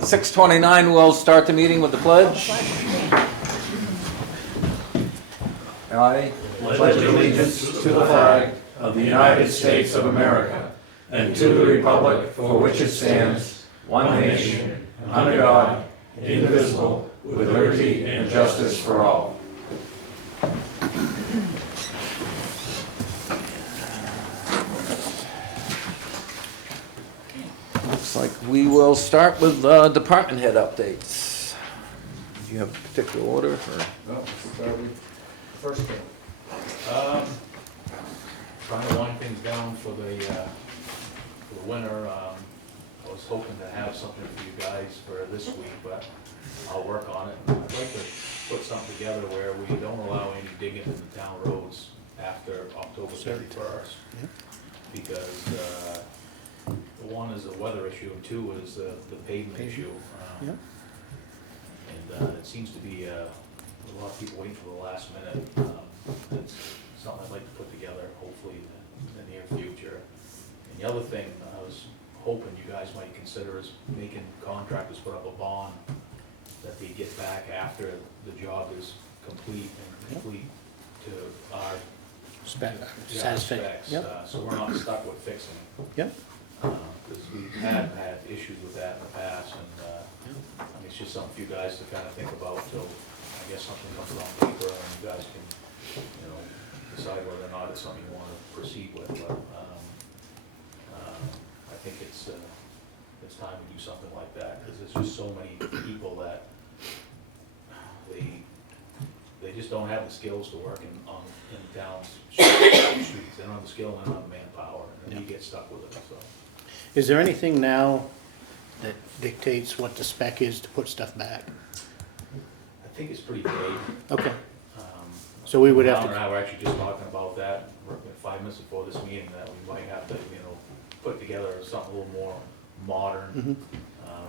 6:29, we'll start the meeting with the pledge. I pledge allegiance to the flag of the United States of America and to the republic for which it stands, one nation, under God, indivisible, with liberty and justice for all. Looks like we will start with department head updates. Do you have a particular order? Or? No, start with the first thing. Trying to wind things down for the winter. I was hoping to have something for you guys for this week, but I'll work on it. I'd like to put something together where we don't allow any digging in the town roads after October 31st. Because one is a weather issue, and two is the pavement issue. And it seems to be a lot of people waiting for the last minute. It's something I'd like to put together, hopefully in the near future. And the other thing I was hoping you guys might consider is making contractors put up a bond that they get back after the job is complete and complete to our Satisfaction. specs. Yep. So we're not stuck with fixing it. Yep. Because we've had issues with that in the past, and I mean, it's just something for you guys to kind of think about till, I guess, something comes on paper and you guys can, decide whether or not it's something you want to proceed with. But I think it's time to do something like that, because there's just so many people that they just don't have the skills to work in the town's streets. They don't have the skill and they don't have the manpower, and then you get stuck with it, so. Is there anything now that dictates what the spec is to put stuff back? I think it's pretty vague. Okay, so we would have Alan and to, I were actually just talking about that 5 minutes before this meeting, that we might have to, put together something a little more modern,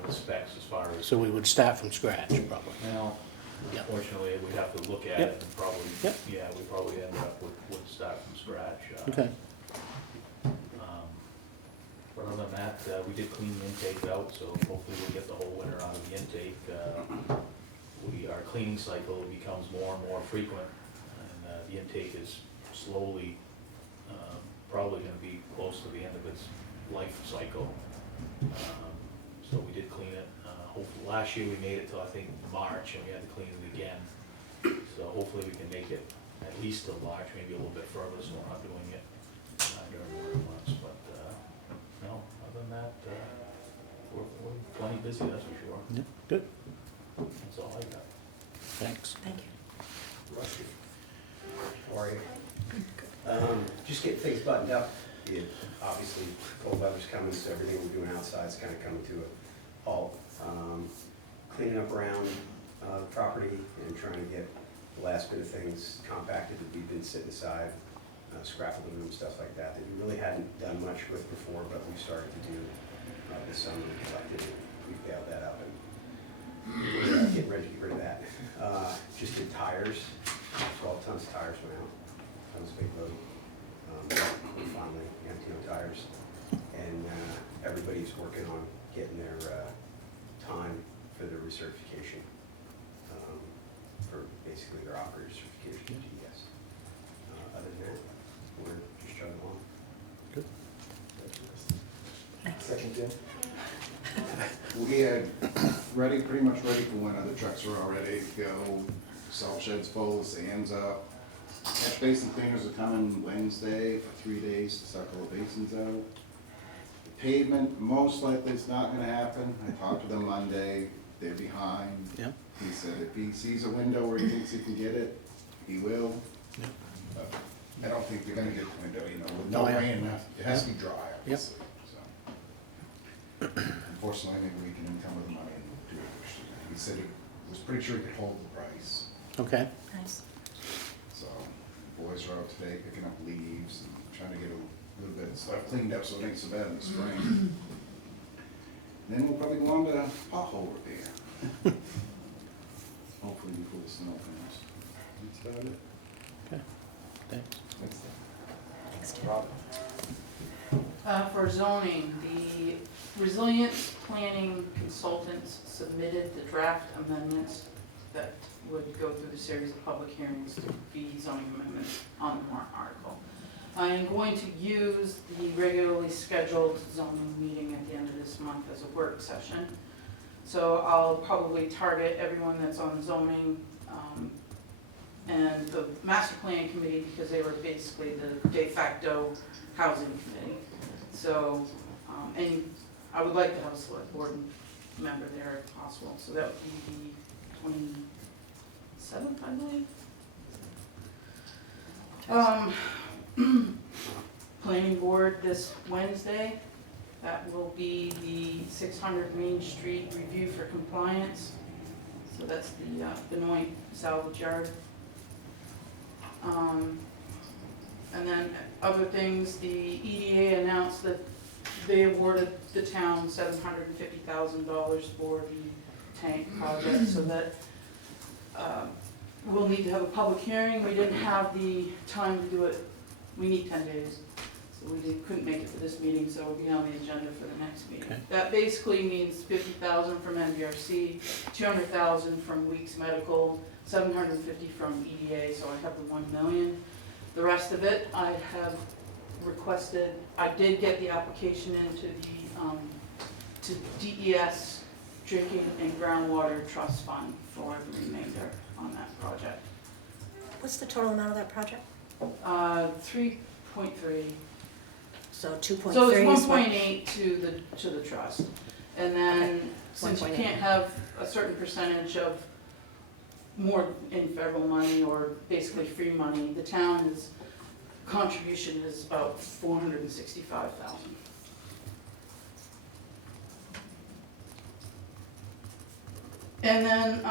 with specs as far as. so we would start from scratch probably. Now, Yep. unfortunately, we'd have to look at Yep. it and probably, Yep. yeah, we probably end up with start from scratch. Okay, But other than that, we did clean the intake out, so hopefully we'll get the whole winter out of the intake. Our cleaning cycle becomes more and more frequent, and the intake is slowly, probably gonna be close to the end of its life cycle. So we did clean it. Hopefully, last year we made it till, I think, March, and we had to clean it again. So hopefully we can make it at least till March, maybe a little bit further, so we're not doing it during winter months. But, no, other than that, we're plenty busy, that's for sure. yeah, good, That's all I got. thanks. Thank you. Rusty. How are you? Just getting things buttoned up. Obviously, cold weather's coming, so everything we're doing outside is kind of coming to a halt. Cleaning up around the property and trying to get the last bit of things compacted that we've been sitting aside, scrap of the room, stuff like that, that we really hadn't done much with before, but we started to do this summer. We bailed that up, and we're getting ready to get rid of that. Just did tires, 12 tons of tires went out. That was a big load. We finally emptied our tires, and everybody's working on getting their time for their recertification, for basically their operator certification to GS. Other than that, we're just chugging along. Good. Thanks. Second, Tim. We had pretty much ready for winter. The trucks are all ready to go. Salt shed's full, the sand's up. Catch basin cleaners are coming Wednesday for 3 days to suck all the basins out. The pavement, most likely it's not gonna happen. I talked to them Monday, they're behind. Yeah. He said if he sees a window where he thinks he can get it, he will. Yeah. But I don't think they're gonna get the window, with No, no yeah. rain, it has to be dry, obviously, so. Unfortunately, maybe we can encumber the money and do it. He said he was pretty sure he could hold the price. Okay, Nice. So, boys are out today picking up leaves and trying to get a little bit of stuff cleaned up so it ain't so bad in the spring. Then we'll probably go on to pothole repair. Hopefully before the snow comes. That's about it. okay, thanks. Thanks, Tim. Rob? For zoning, the resilience planning consultants submitted the draft amendments that would go through the series of public hearings to be zoning amendments on the warrant article. I am going to use the regularly scheduled zoning meeting at the end of this month as a work session. So I'll probably target everyone that's on zoning, and the master plan committee, because they were basically the de facto housing committee. So, and I would like to have a select board member there if possible, so that would be the 27th, I believe. Planning board this Wednesday, that will be the 600 Main Street review for compliance. So that's the Benoit salvage yard. And then other things, the EDA announced that they awarded the town $750,000 for the tank project, so that we'll need to have a public hearing. We didn't have the time to do it. We need 10 days. So we couldn't make it for this meeting, so it'll be on the agenda for the next meeting. Okay. That basically means $50,000 from NVRC, $200,000 from Weeks Medical, $750 from EDA, so I have the $1 million. The rest of it, I have requested, I did get the application into the, to DES Drinking and Groundwater Trust Fund for the remainder on that project. What's the total amount of that project? 3.3. So 2.3 So it's is what? 1.8 to the trust. And then, since you 1.8. can't have a certain percentage of more in federal money or basically free money, the town's contribution is about $465,000. And then,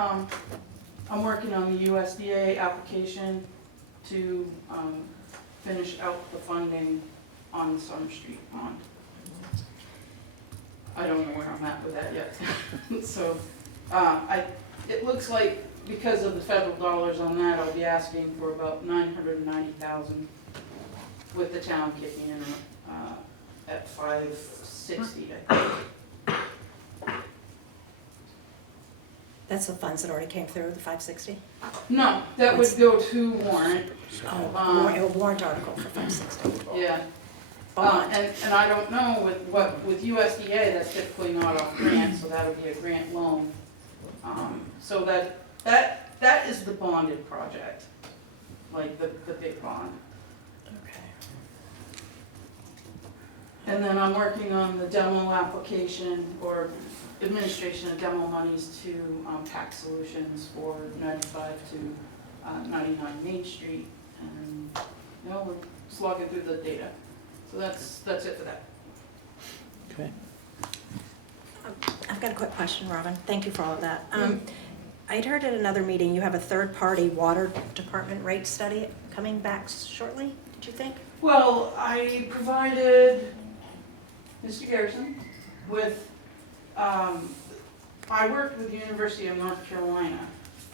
I'm working on the USDA application to, finish out the funding on the Summer Street pond. I don't know where I'm at with that yet. So, it looks like because of the federal dollars on that, I'll be asking for about $990,000 with the town kicking in, at $560, I think. That's the funds that already came through, the 560? No, that would go to warrant, Oh, a warrant article for 560. yeah. Bond. And I don't know with USDA, that's typically not a grant, so that would be a grant loan. So that is the bonded project, like the big bond. Okay. And then I'm working on the demo application or administration of demo monies to tax solutions for 95 to 99 Main Street. And, you know, we're slogging through the data. So that's it for that. Okay. I've got a quick question, Robin. Thank you for all of that. I'd heard at another meeting you have a third-party water department rate study coming back shortly, did you think? Well, I provided Mr. Garrison with, I worked with the University of North Carolina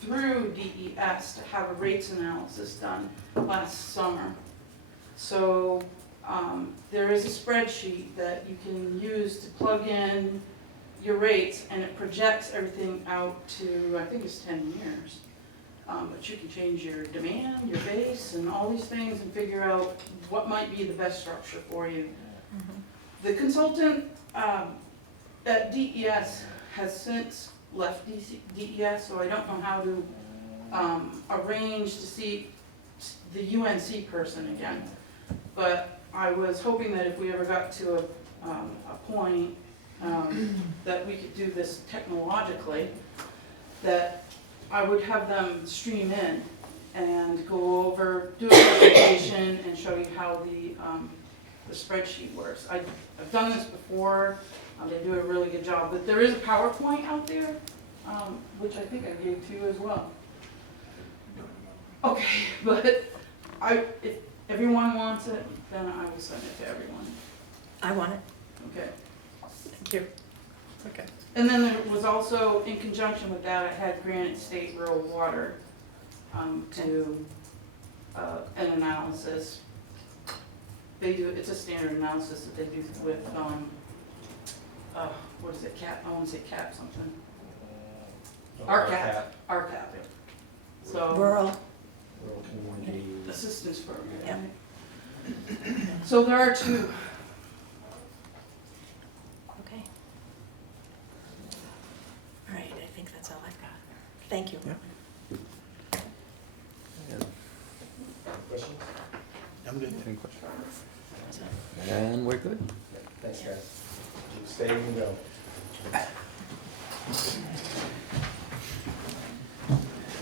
through DES to have a rates analysis done last summer. So there is a spreadsheet that you can use to plug in your rates, and it projects everything out to, I think it's 10 years. But you can change your demand, your base, and all these things and figure out what might be the best structure for you. The consultant at DES has since left DES, so I don't know how to arrange to see the UNC person again. But I was hoping that if we ever got to a point that we could do this technologically, that I would have them stream in and go over, do a presentation and show you how the spreadsheet works. I've done this before, they do a really good job, but there is a PowerPoint out there, which I think I gave to you as well. Okay, but if everyone wants it, then I will send it to everyone. I want it. Okay. Thank you. Okay. And then there was also, in conjunction with that, I had Granite State Rural Water do an analysis They do, it's a standard analysis that they do with, what is it, I wanna say CAP something. RCAP. RCAP. So, Rural, Rural community. assistance program. Yeah. right? So there are two. okay. All right, I think that's all I've got. Thank you. Questions? I'm good. Any questions? And we're good. Thanks, guys. Stay and go.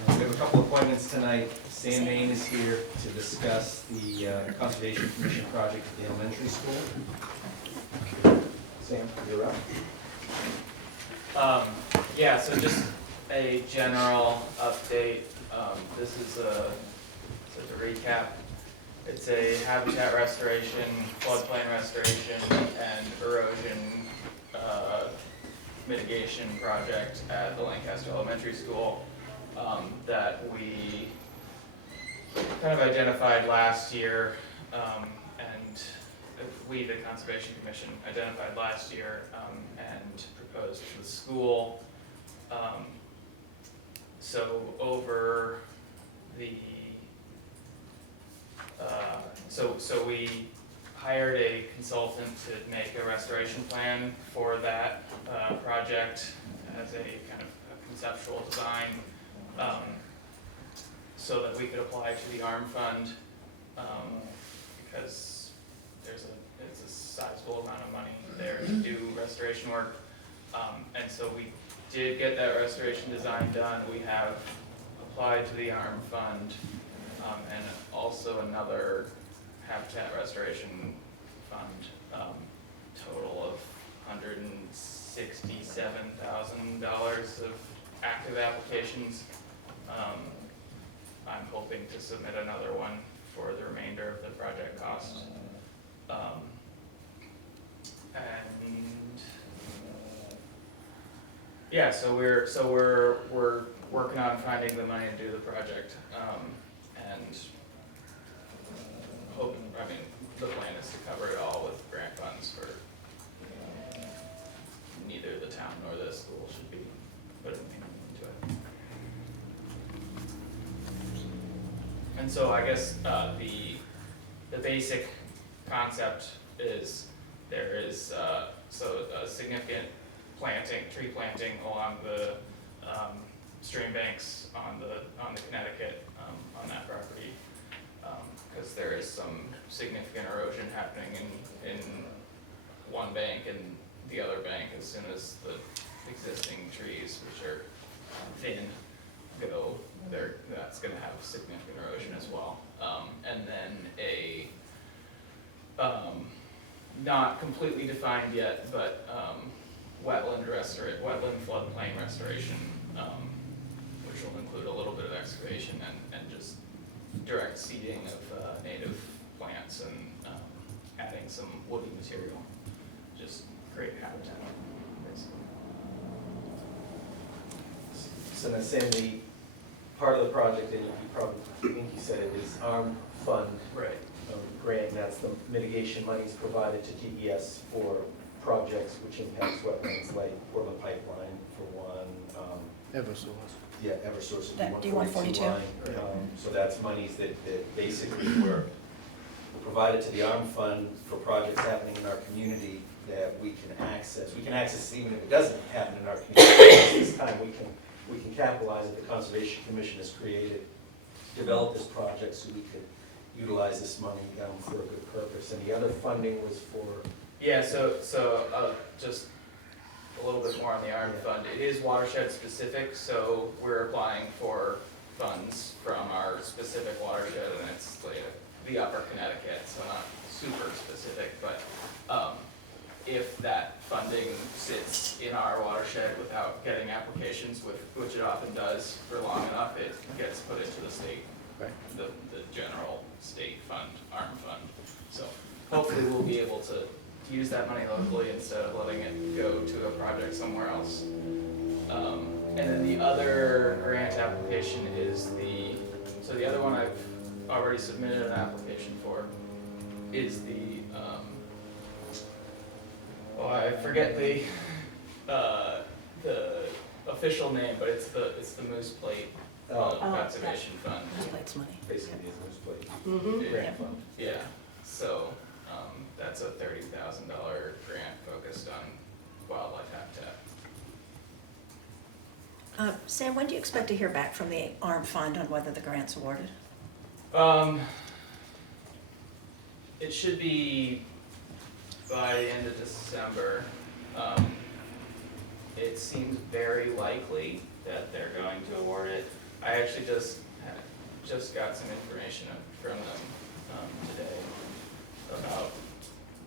We have a couple appointments tonight. Sam Main is here to discuss the Conservation Commission project at the elementary school. Sam, you're up. Yeah, so just a general update. This is a recap. It's a habitat restoration, floodplain restoration, and erosion mitigation project at the Lancaster Elementary School that we kind of identified last year, and we, the Conservation Commission, identified last year and proposed to the school. So over the so we hired a consultant to make a restoration plan for that project as a kind of a conceptual design, so that we could apply to the ARM fund, because it's a sizable amount of money there to do restoration work, and so we did get that restoration design done. We have applied to the ARM fund, and also another habitat restoration fund, total of $167,000 of active applications. I'm hoping to submit another one for the remainder of the project cost. And yeah, so we're working on finding the money to do the project, and hoping, the plan is to cover it all with grant funds for neither the town nor the school should be putting into it. And so I guess the basic concept is there is a significant tree planting along the stream banks on the Connecticut on that property, because there is some significant erosion happening in one bank and the other bank as soon as the existing trees, which are thin, go. That's going to have significant erosion as well, and then a not completely defined yet, but wetland floodplain restoration, which will include a little bit of excavation and just direct seeding of native plants and adding some woody material, just create habitat, basically. So now, Sam, the part of the project, and you probably think you said it, is ARM fund. Right. Grant, and that's the mitigation monies provided to DES for projects which impacts wetlands like Portland Pipeline for one. Eversource. Yeah, Eversource. That D142. line. So that's monies that basically were provided to the ARM fund for projects happening in our community that we can access. We can access even if it doesn't happen in our community. This time we can capitalize it. The Conservation Commission has developed this project so we could utilize this money for a good purpose. And the other funding was for? Yeah, so just a little bit more on the ARM fund. It is watershed specific, so we're applying for funds from our specific watershed, and it's like the upper Connecticut, so not super specific, but if that funding sits in our watershed without getting applications, which it often does for long enough, it gets put into the state, the general state fund, ARM fund. So hopefully we'll be able to use that money locally instead of letting it go to a project somewhere else. And then the other grant application is the other one I've already submitted an application for, is oh, I forget the official name, but it's the Moose Plate Oh. Conservation Fund. Moose Plate's money. Basically, it's most plate. Mhm. Grant fund. Yeah, so, that's a $30,000 grant focused on wildlife habitat. Sam, when do you expect to hear back from the ARM Fund on whether the grant's awarded? It should be by the end of December. It seems very likely that they're going to award it. I actually just got some information from them today about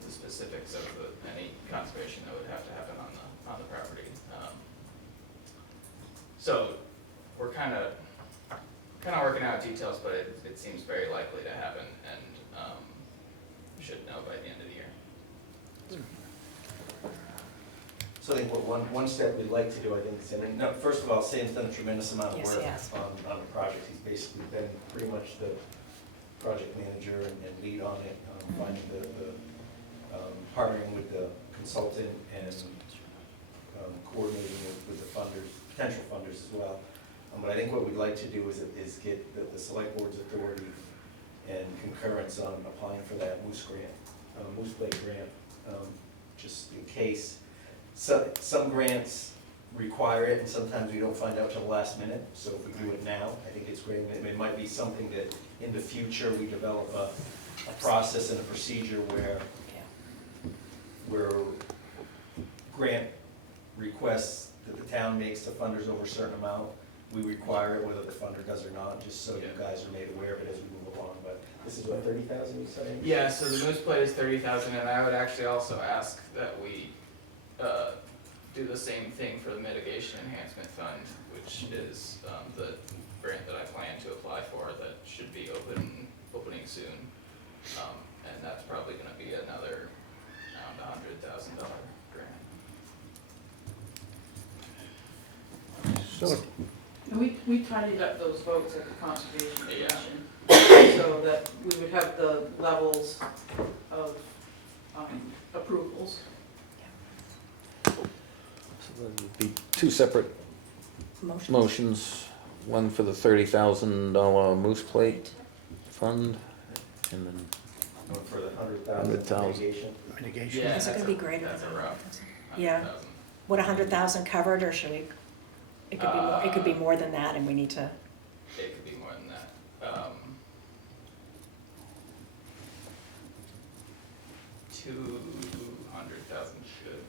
the specifics of any conservation that would have to happen on the property. So we're kind of working out details, but it seems very likely to happen, and we should know by the end of the year. So I think one step we'd like to do, I think, is, first of all, Sam's done a tremendous amount of Yes, work he has. on the project. He's basically been pretty much the project manager and lead on it, finding partnering with the consultant and coordinating with the funders, potential funders as well. But I think what we'd like to do is get the select board's authority and concurrence on applying for that Moose Plate grant, just in case. Some grants require it, and sometimes we don't find out till the last minute, so if we do it now, I think it's great. And it might be something that in the future, we develop a process and a procedure where grant requests that the town makes to funders over a certain amount, we require it whether the funder does or not, just so you guys are made aware of it as we move along. But this is what, 30,000 you said? Yeah, so the Moose Plate is 30,000, and I would actually also ask that we do the same thing for the Mitigation Enhancement Fund, which is the grant that I plan to apply for that should be opening soon. And that's probably going to be another around $100,000 grant. So, And we tidied up those votes at the Conservation Yeah. Commission, so that we would have the levels of approvals. So there would be two separate motions, one for the $30,000 Moose Plate Fund, and then One for the 100,000. mitigation. mitigation. Yeah, Is it that's gonna be greater that's than a rough 100,000? Yeah. 100,000. Would 100,000 covered, or should we, it could be more, it could be more than that, and we need to, It could be more than that. 200,000 should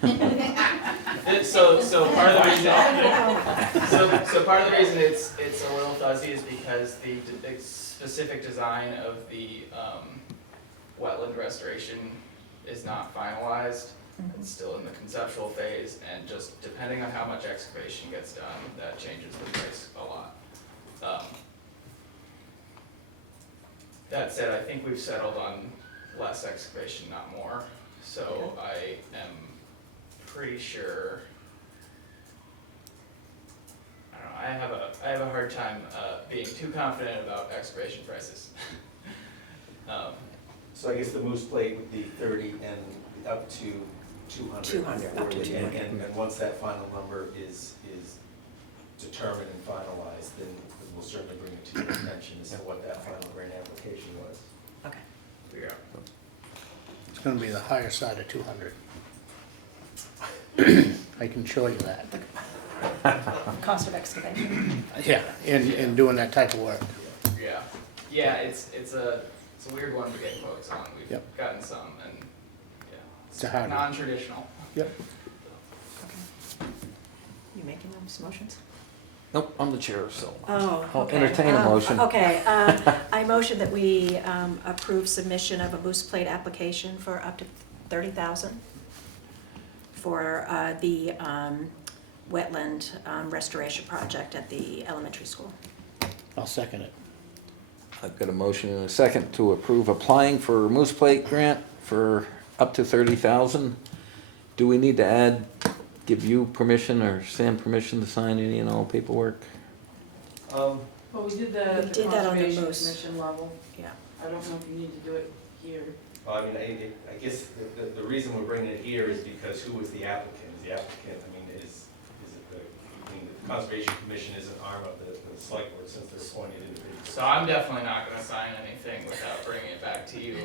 cover. So part of the reason, so part of the reason it's a little fuzzy is because the specific design of the wetland restoration is not finalized. It's still in the conceptual phase, and just depending on how much excavation gets done, that changes the price a lot. That said, I think we've settled on less excavation, not more. So I am pretty sure. I don't know. I have a hard time being too confident about excavation prices. So I guess the Moose Plate would be 30 and up to 200. 200, up to 200. And once that final number is determined and finalized, then we'll certainly bring it to your attention as to what that final grant application was. okay. Yeah. It's gonna be the higher side of 200. I can show you that. Cost of excavation. Yeah, in doing that type of work. Yeah, yeah, it's a weird one to get quotes on. We've Yep. gotten some, and yeah, It's a hard one. non-traditional. Yep. Okay. You making those motions? Nope, I'm the chair, so Oh, I'll okay. entertain a motion. Okay, I motion that we approve submission of a Moose Plate application for up to 30,000 for the wetland restoration project at the elementary school. I'll second it. I've got a motion and a second to approve applying for Moose Plate grant for up to 30,000. Do we need to give you permission or Sam permission to sign any and all paperwork? Well, we did that at the We did that on the Conservation Moose. Commission level. Yeah. I don't know if you need to do it here. Well, I mean, I guess the reason we're bringing it here is because who was the applicant? Is the applicant, I mean, is it the, I mean, the Conservation Commission is an arm of the select board since they're appointed individuals. So I'm definitely not gonna sign anything without bringing it back to you.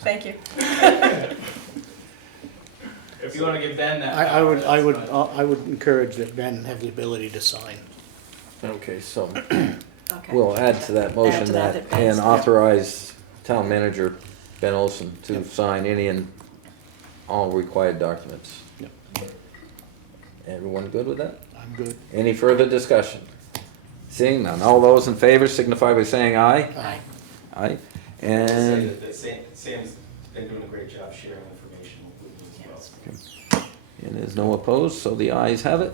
Thank you. If you wanna give Ben that. I would, power, that's fine. I would encourage that Ben have the ability to sign. Okay, so Okay. we'll add to that motion Add to that, that, that and Ben's- authorize town manager Ben Olson to sign any and all required documents. Yep. Everyone good with that? I'm good. Any further discussion? Seeing none, all those in favor signify by saying aye. Aye. Aye. I'd say And, that Sam's been doing a great job sharing information with me as well. and there's no opposed, so the ayes have it.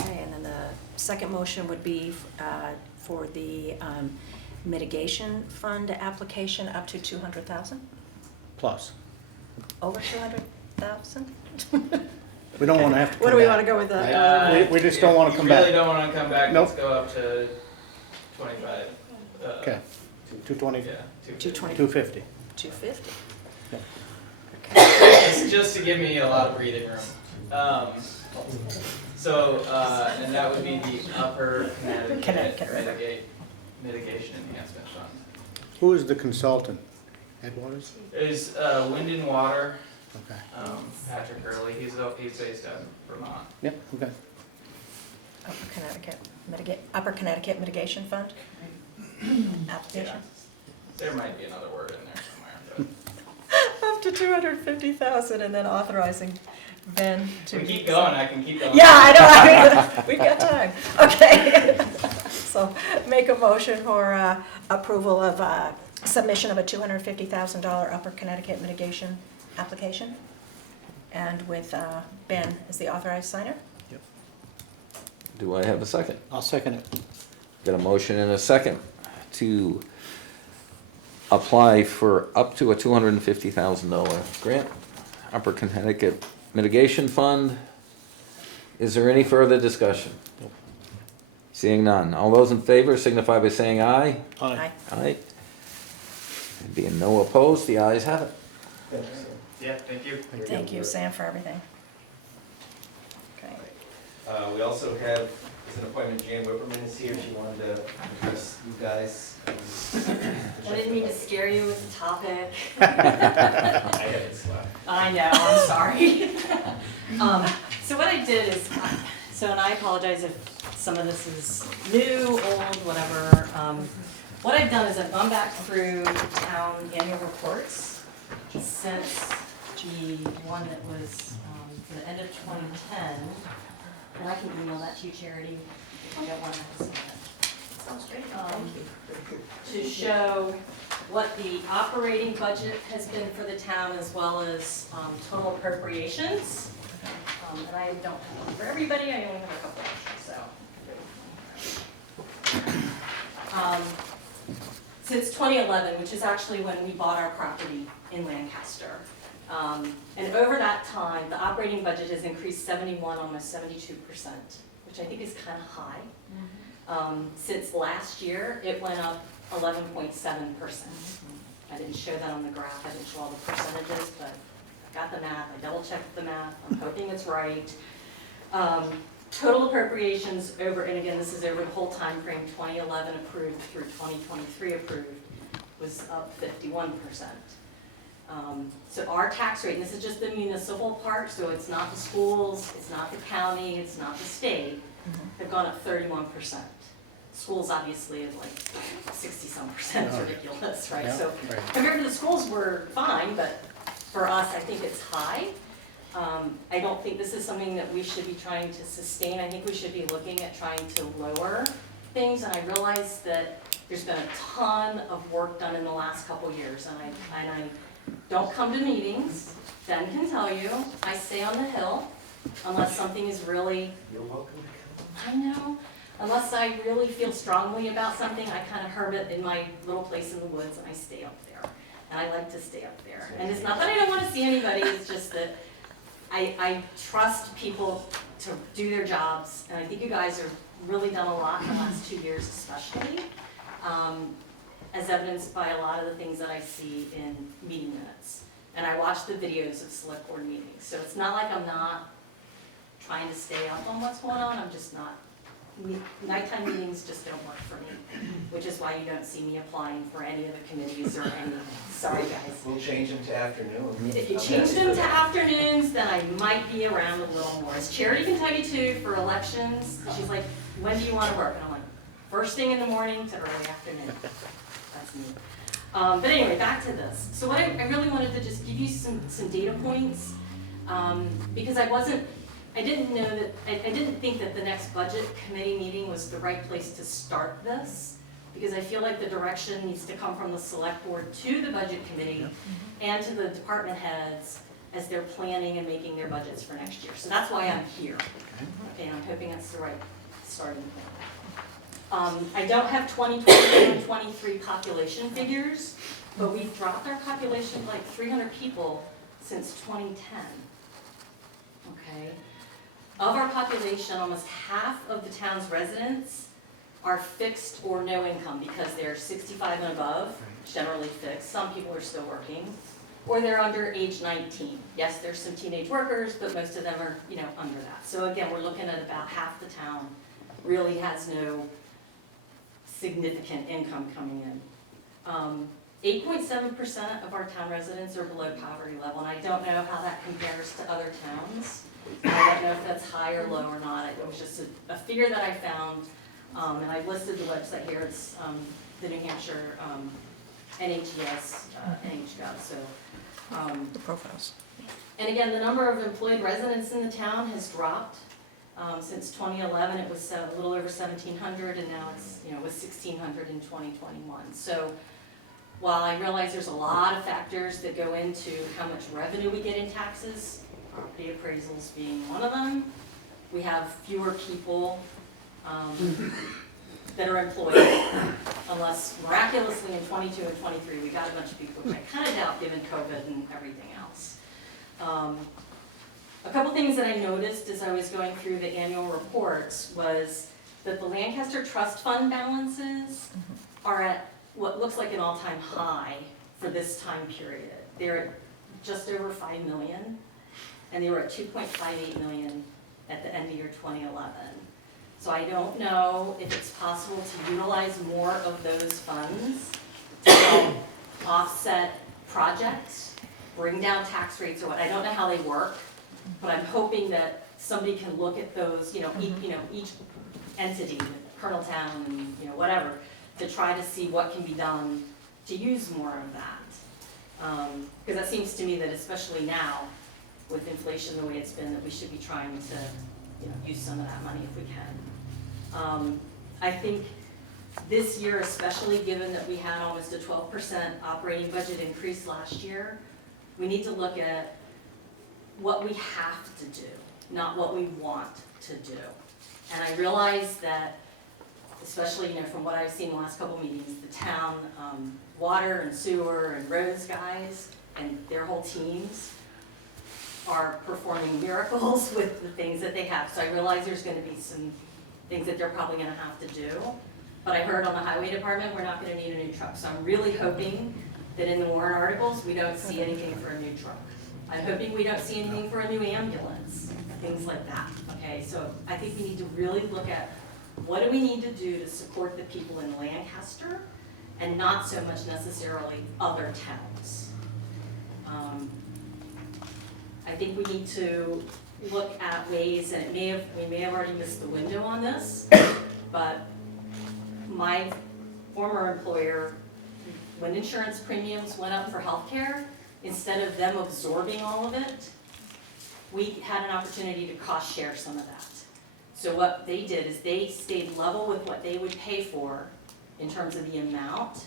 Okay, and then the second motion would be for the mitigation fund application up to 200,000? Plus. Over 200,000? We don't want to have to come What do we back. want to go with the? We just don't wanna come If you back. really don't wanna come back, Nope. let's go up to 25. Okay, 220, Yeah, 220. 250. 250? Yep. Okay. Just to give me a lot of breathing room. And that would be the Upper Connecticut Connecticut River. Mitigation Enhancement Fund. Who is the consultant? Headwaters? Is Wind and Water, Okay. Patrick Hurley, he's based out of Vermont. Yep, okay. Upper Connecticut Mitigation Fund? Application? There might be another word in there somewhere, Up to 250,000 and then authorizing Ben but to. we keep going, I can keep going. Yeah, I know, we've got time. Okay. So make a motion for approval of submission of a $250,000 Upper Connecticut mitigation application. And with Ben as the authorized signer. Do I have a second? I'll second it. Got a motion and a second to apply for up to a $250,000 grant, Upper Connecticut Mitigation Fund. Is there any further discussion? Nope. Seeing none, all those in favor signify by saying aye. Aye. Aye. And being no opposed, the ayes have it. Yeah, thank you. Thank you, Sam, for everything. Okay. We also have, as an appointment, Jan Whipperman is here, she wanted to address you guys. I didn't mean to scare you with the topic. I haven't slept. I know, I'm sorry. So what I did is, and I apologize if some of this is new, old, whatever. What I've done is I've gone back through town annual reports since the one that was the end of 2010. And I can email that to you, Charity, if you don't want to see it. Sounds great, To show what the operating budget has been for the town as well as total appropriations. And I don't have one for everybody, I only have a couple extras, so. Since 2011, which is actually when we bought our property in Lancaster. And over that time, the operating budget has increased 71, almost 72%, which I think is kind of high. Since last year, it went up 11.7%. I didn't show that on the graph, I didn't show all the percentages, but I got the math, I double checked the math, I'm hoping it's right. Total appropriations over, and again, this is over the whole time frame, 2011 approved through 2023 approved, was up 51%. So our tax rate, and this is just the municipal part, so it's not the schools, it's not the county, it's not the state, have gone up 31%. Schools obviously is like 60-some%, it's ridiculous, right? Yeah, So right. compared to the schools, we're fine, but for us, I think it's high. I don't think this is something that we should be trying to sustain. I think we should be looking at trying to lower things, and I realize that there's been a ton of work done in the last couple years, and I don't come to meetings. Ben can tell you, I stay on the Hill unless something is really, You're welcome. I know, unless I really feel strongly about something, I kind of hermit in my little place in the woods and I stay up there. And I like to stay up there. And it's not that I don't want to see anybody, it's just that I trust people to do their jobs. And I think you guys have really done a lot in the last 2 years especially. as evidenced by a lot of the things that I see in meeting minutes. And I watch the videos of select board meetings, so it's not like I'm not trying to stay up on what's going on, I'm just not. Nighttime meetings just don't work for me, which is why you don't see me applying for any of the committees or anything. Sorry, guys. We'll change them to afternoon. If you change them to afternoons, then I might be around a little more. As Charity can tell you too, for elections, she's like, when do you want to work? And I'm like, first thing in the morning to early afternoon. That's me. But anyway, back to this. So what I really wanted to just give you some data points, because I didn't think that the next budget committee meeting was the right place to start this, because I feel like the direction needs to come from the select board to the budget committee and to the department heads as they're planning and making their budgets for next year. So that's why I'm here. Okay, and I'm hoping that's the right starting point. I don't have 2022 and 23 population figures, but we've dropped our population by like 300 people since 2010. Okay? Of our population, almost half of the town's residents are fixed or no income because they're 65 and above, generally fixed. Some people are still working, or they're under age 19. Yes, there's some teenage workers, but most of them are, under that. So again, we're looking at about half the town really has no significant income coming in. 8.7% of our town residents are below poverty level, and I don't know how that compares to other towns. I don't know if that's high or low or not. It was just a figure that I found, and I've listed the website here. It's the New Hampshire NHES, NHGov. So The profiles. and again, the number of employed residents in the town has dropped. Since 2011, it was a little over 1,700, and now it's, it was 1,600 in 2021. So while I realize there's a lot of factors that go into how much revenue we get in taxes, property appraisals being one of them, we have fewer people that are employed, unless miraculously in 22 and 23 we got a bunch of people, which I kind of doubt given COVID and everything else. A couple things that I noticed as I was going through the annual reports was that the Lancaster Trust Fund balances are at what looks like an all-time high for this time period. They're at just over 5 million, and they were at 2.58 million at the end of year 2011. So I don't know if it's possible to utilize more of those funds to help offset projects, bring down tax rates or what. I don't know how they work, but I'm hoping that somebody can look at those, each entity, Colonel Town and whatever, to try to see what can be done to use more of that. Because that seems to me that especially now, with inflation the way it's been, that we should be trying to use some of that money if we can. I think this year, especially given that we had almost a 12% operating budget increase last year, we need to look at what we have to do, not what we want to do. And I realize that, especially from what I've seen in the last couple meetings, the town water and sewer and roads guys and their whole teams are performing miracles with the things that they have. So I realize there's going to be some things that they're probably going to have to do. But I heard on the highway department we're not going to need a new truck. So I'm really hoping that in the warrant articles we don't see anything for a new truck. I'm hoping we don't see anything for a new ambulance, things like that. Okay, so I think we need to really look at what do we need to do to support the people in Lancaster and not so much necessarily other towns. I think we need to look at ways, and we may have already missed the window on this, but my former employer, when insurance premiums went up for healthcare, instead of them absorbing all of it, we had an opportunity to cost share some of that. So what they did is they stayed level with what they would pay for in terms of the amount,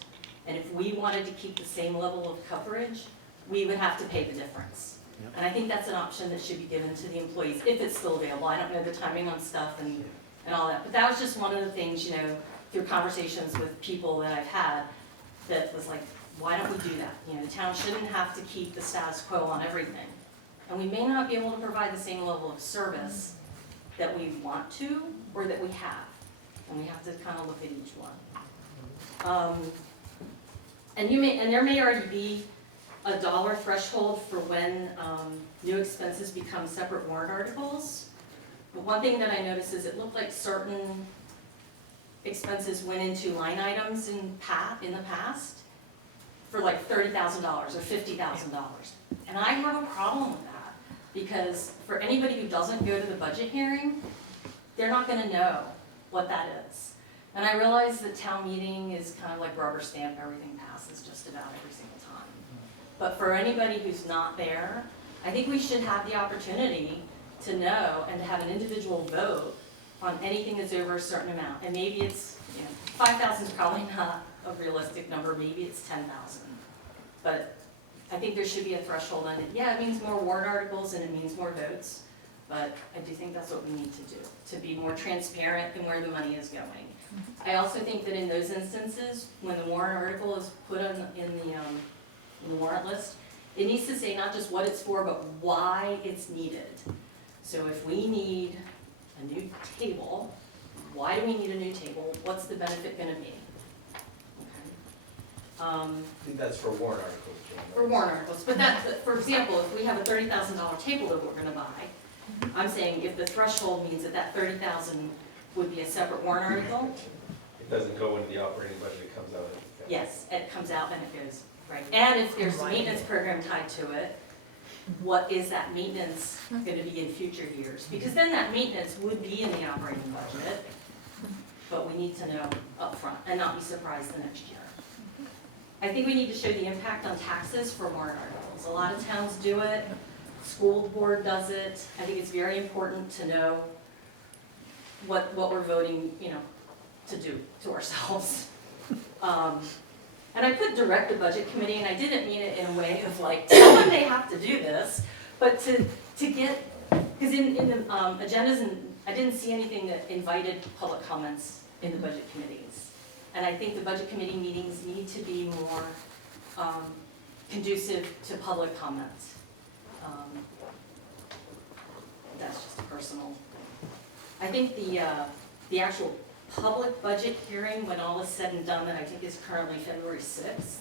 and if we wanted to keep the same level of coverage, we would have to pay the difference. Yep. And I think that's an option that should be given to the employees, if it's still available. I don't know the timing on stuff and all that, but that was just one of the things, through conversations with people that I've had, that was like, why don't we do that? The town shouldn't have to keep the status quo on everything. And we may not be able to provide the same level of service that we want to or that we have. And we have to kind of look at each one. and there may already be a dollar threshold for when new expenses become separate warrant articles. But one thing that I noticed is it looked like certain expenses went into line items in the past for like $30,000 or $50,000. And I have a problem with that, because for anybody who doesn't go to the budget hearing, they're not gonna know what that is. And I realize that town meeting is kind of like rubber stamp, everything passes just about every single time. But for anybody who's not there, I think we should have the opportunity to know and to have an individual vote on anything that's over a certain amount. And maybe it's, 5,000 is probably not a realistic number, maybe it's 10,000. But I think there should be a threshold on it. Yeah, it means more warrant articles and it means more votes, but I do think that's what we need to do, to be more transparent in where the money is going. I also think that in those instances, when the warrant article is put in the warrant list, it needs to say not just what it's for, but why it's needed. So if we need a new table, why do we need a new table? What's the benefit gonna be? Okay. I think that's for warrant articles, Jane, right? For warrant articles, but for example, if we have a $30,000 table that we're gonna buy, I'm saying if the threshold means that $30,000 would be a separate warrant article, It doesn't go into the operating budget, it comes out. yes, it comes out and it goes, right. And if there's a maintenance program tied to it, what is that maintenance gonna be in future years? Because then that maintenance would be in the operating budget, but we need to know upfront and not be surprised the next year. I think we need to show the impact on taxes for warrant articles. A lot of towns do it, school board does it. I think it's very important to know what we're voting, to do to ourselves. And I put direct the budget committee, and I didn't mean it in a way of like, tell them they have to do this, but to get, because in the agendas, and I didn't see anything that invited public comments in the budget committees. And I think the budget committee meetings need to be more conducive to public comments. That's just a personal thing. I think the actual public budget hearing, when all is said and done, that I think is currently February 6th,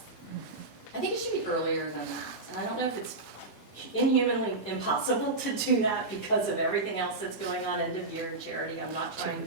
I think it should be earlier than that. And I don't know if it's inhumanly impossible to do that because of everything else that's going on, end of year and charity. I'm not trying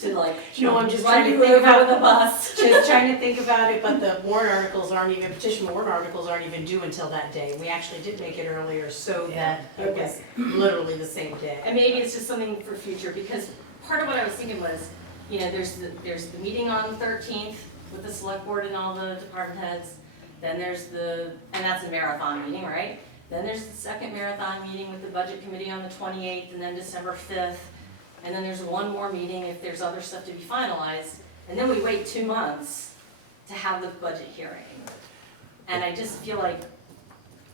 to like, No, I'm just run trying to you think over about with a bus. Just trying to think about it, but the warrant articles aren't even, petition warrant articles aren't even due until that day. We actually did make it earlier so that it was literally the same day. And maybe it's just something for future, because part of what I was thinking was, there's the meeting on the 13th with the select board and all the department heads. Then there's and that's a marathon meeting, right? Then there's the second marathon meeting with the budget committee on the 28th, and then December 5th. And then there's one more meeting if there's other stuff to be finalized. And then we wait 2 months to have the budget hearing. And I just feel like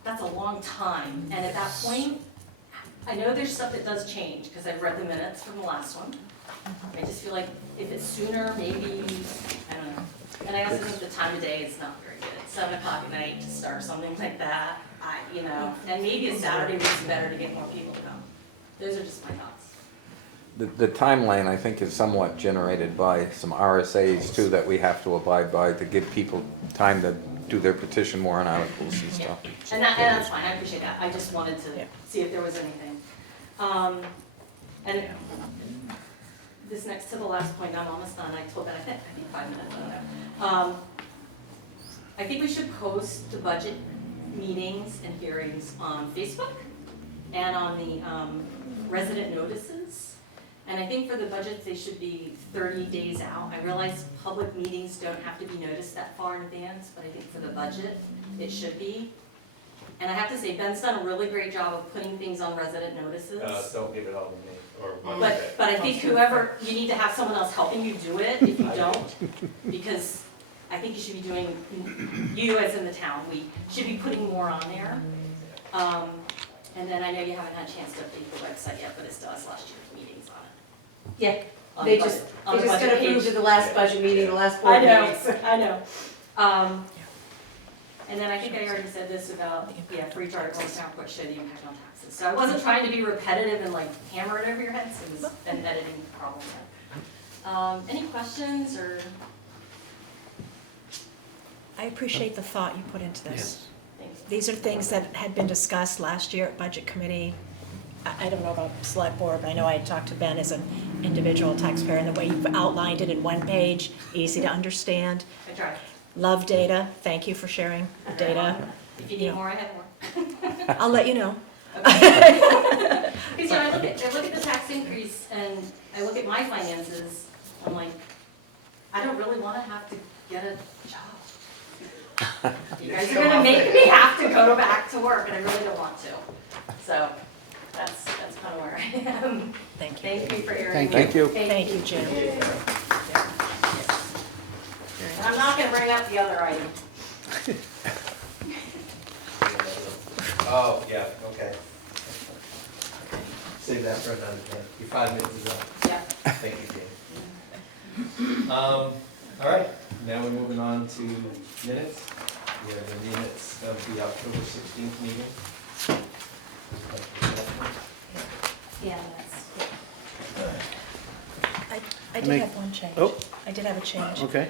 that's a long time. And at that point, I know there's stuff that does change, because I've read the minutes from the last one. I just feel like if it's sooner, maybe, I don't know. And I also think the time of day is not very good. 7 o'clock at night to start something like that, and maybe a Saturday week's better to get more people to come. Those are just my thoughts. The timeline, I think, is somewhat generated by some RSAs too that we have to abide by to give people time to do their petition warrant articles and stuff. And that's fine, I appreciate that. I just wanted to see if there was anything. And this next to the last point, I'm almost done. I told that, I think 5 minutes, I don't know. I think we should post the budget meetings and hearings on Facebook and on the resident notices. And I think for the budgets, they should be 30 days out. I realize public meetings don't have to be noticed that far in advance, but I think for the budget, it should be. And I have to say, Ben's done a really great job of putting things on resident notices. Don't give it all to me, or. But I think whoever, you need to have someone else helping you do it if you don't, because I think you should be doing, you as in the town, we should be putting more on there. And then I know you haven't had a chance to update the website yet, but it still has last year's meetings on it. Yeah, On they the just, budget- on they the just got budget approved page. at the last budget meeting, the last I board know, meeting. I know. And then I think I already said this about, for each article, it's not quite show the impact on taxes. So I wasn't trying to be repetitive and like hammer it over your heads, it was an editing problem there. Any questions or? I appreciate the thought you put into this. Yes. Thanks. These are things that had been discussed last year at Budget Committee. I don't know about Select Board, but I know I had talked to Ben as an individual taxpayer, and the way you've outlined it in one page, easy to understand. I tried. Love data, thank you for sharing the data. If you need more, I have more. I'll let you know. Because, I look at the tax increase and I look at my finances, I'm like, I don't really wanna have to get a job. You guys are gonna make me have to go back to work, and I really don't want to. So, that's kinda where I am. Thank you. Thank you for hearing me. Thank you. Thank you, Jim. And I'm not gonna bring up the other item. Oh, yeah, okay. Save that for another day. Your 5 minutes is up. Yeah. Thank you, Jane. All right, now we're moving on to minutes. We have the minutes of the October 16th meeting. Yeah, that's. I did Make- have one change. Oh. I did have a change. Okay.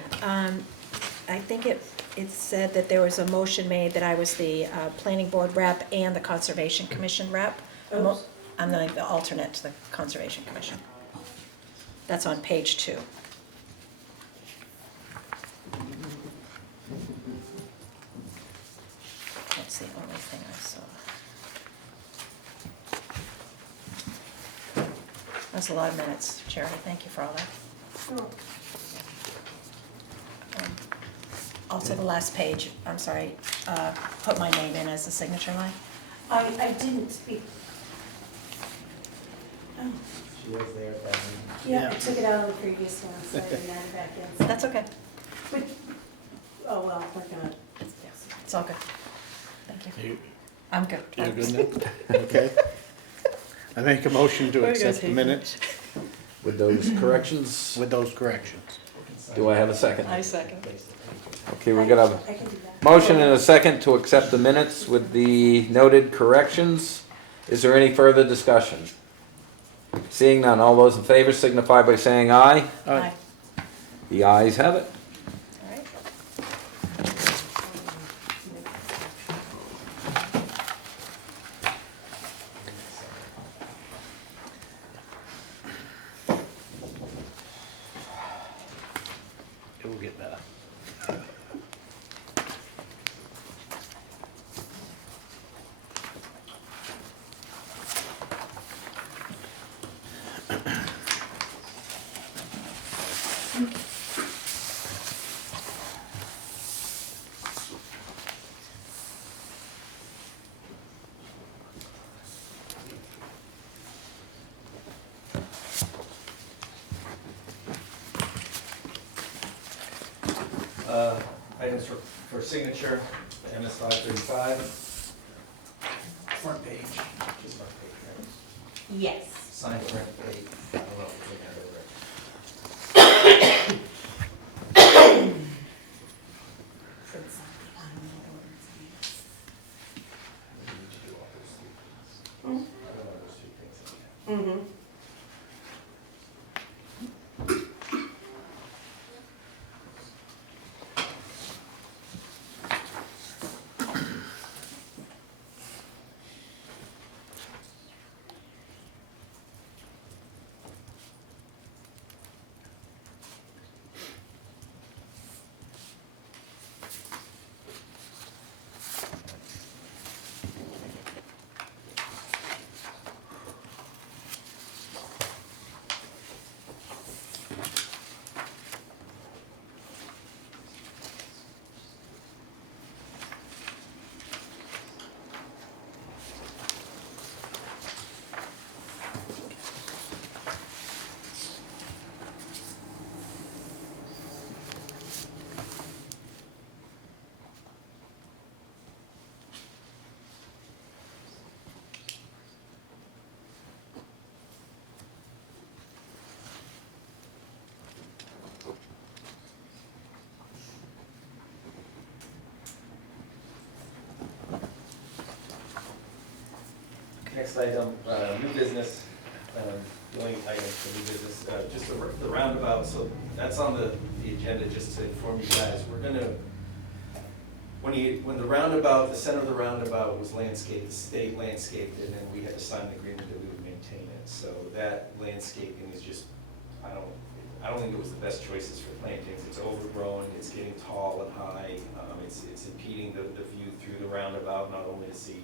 I think it said that there was a motion made that I was the planning board rep and the conservation commission rep. Oops. I'm the alternate to the conservation commission. That's on page 2. That's the only thing I saw. That's a lot of minutes, Charity, thank you for all that. Oh, Also, the last page, I'm sorry, put my name in as the signature line. I didn't speak. Oh, She was there at that meeting. yeah, I took it out of the previous one, so I didn't add it back in. That's okay, But, oh, well, we're gonna, yes. it's all good. Thank you. You- I'm good. You're good now? Okay. I make a motion to Where you guys accept the hate me. minutes With those corrections, with those corrections. do I have a second? second. Okay, we're gonna have a I can do that. motion and a second to accept the minutes with the noted corrections. Is there any further discussion? Seeing none, all those in favor signify by saying aye. Aye. The ayes have it. All right. It will get better. Items for signature, MS 535. Front page. Just front page, right? Yes. Sign front page. I don't know if it's in there over. So it's on the bottom of the ordinance. We need to do all those three things. I don't know those two things in there. Mm-hmm. Next item, new business, the only item for new business, just the roundabout, so that's on the agenda, just to inform you guys, we're gonna when the roundabout, the center of the roundabout was landscaped, the state landscaped, and then we had to sign an agreement that we would maintain it. So that landscaping is just, I don't think it was the best choices for plantings. It's overgrown, it's getting tall and high, it's impeding the view through the roundabout, not only to see,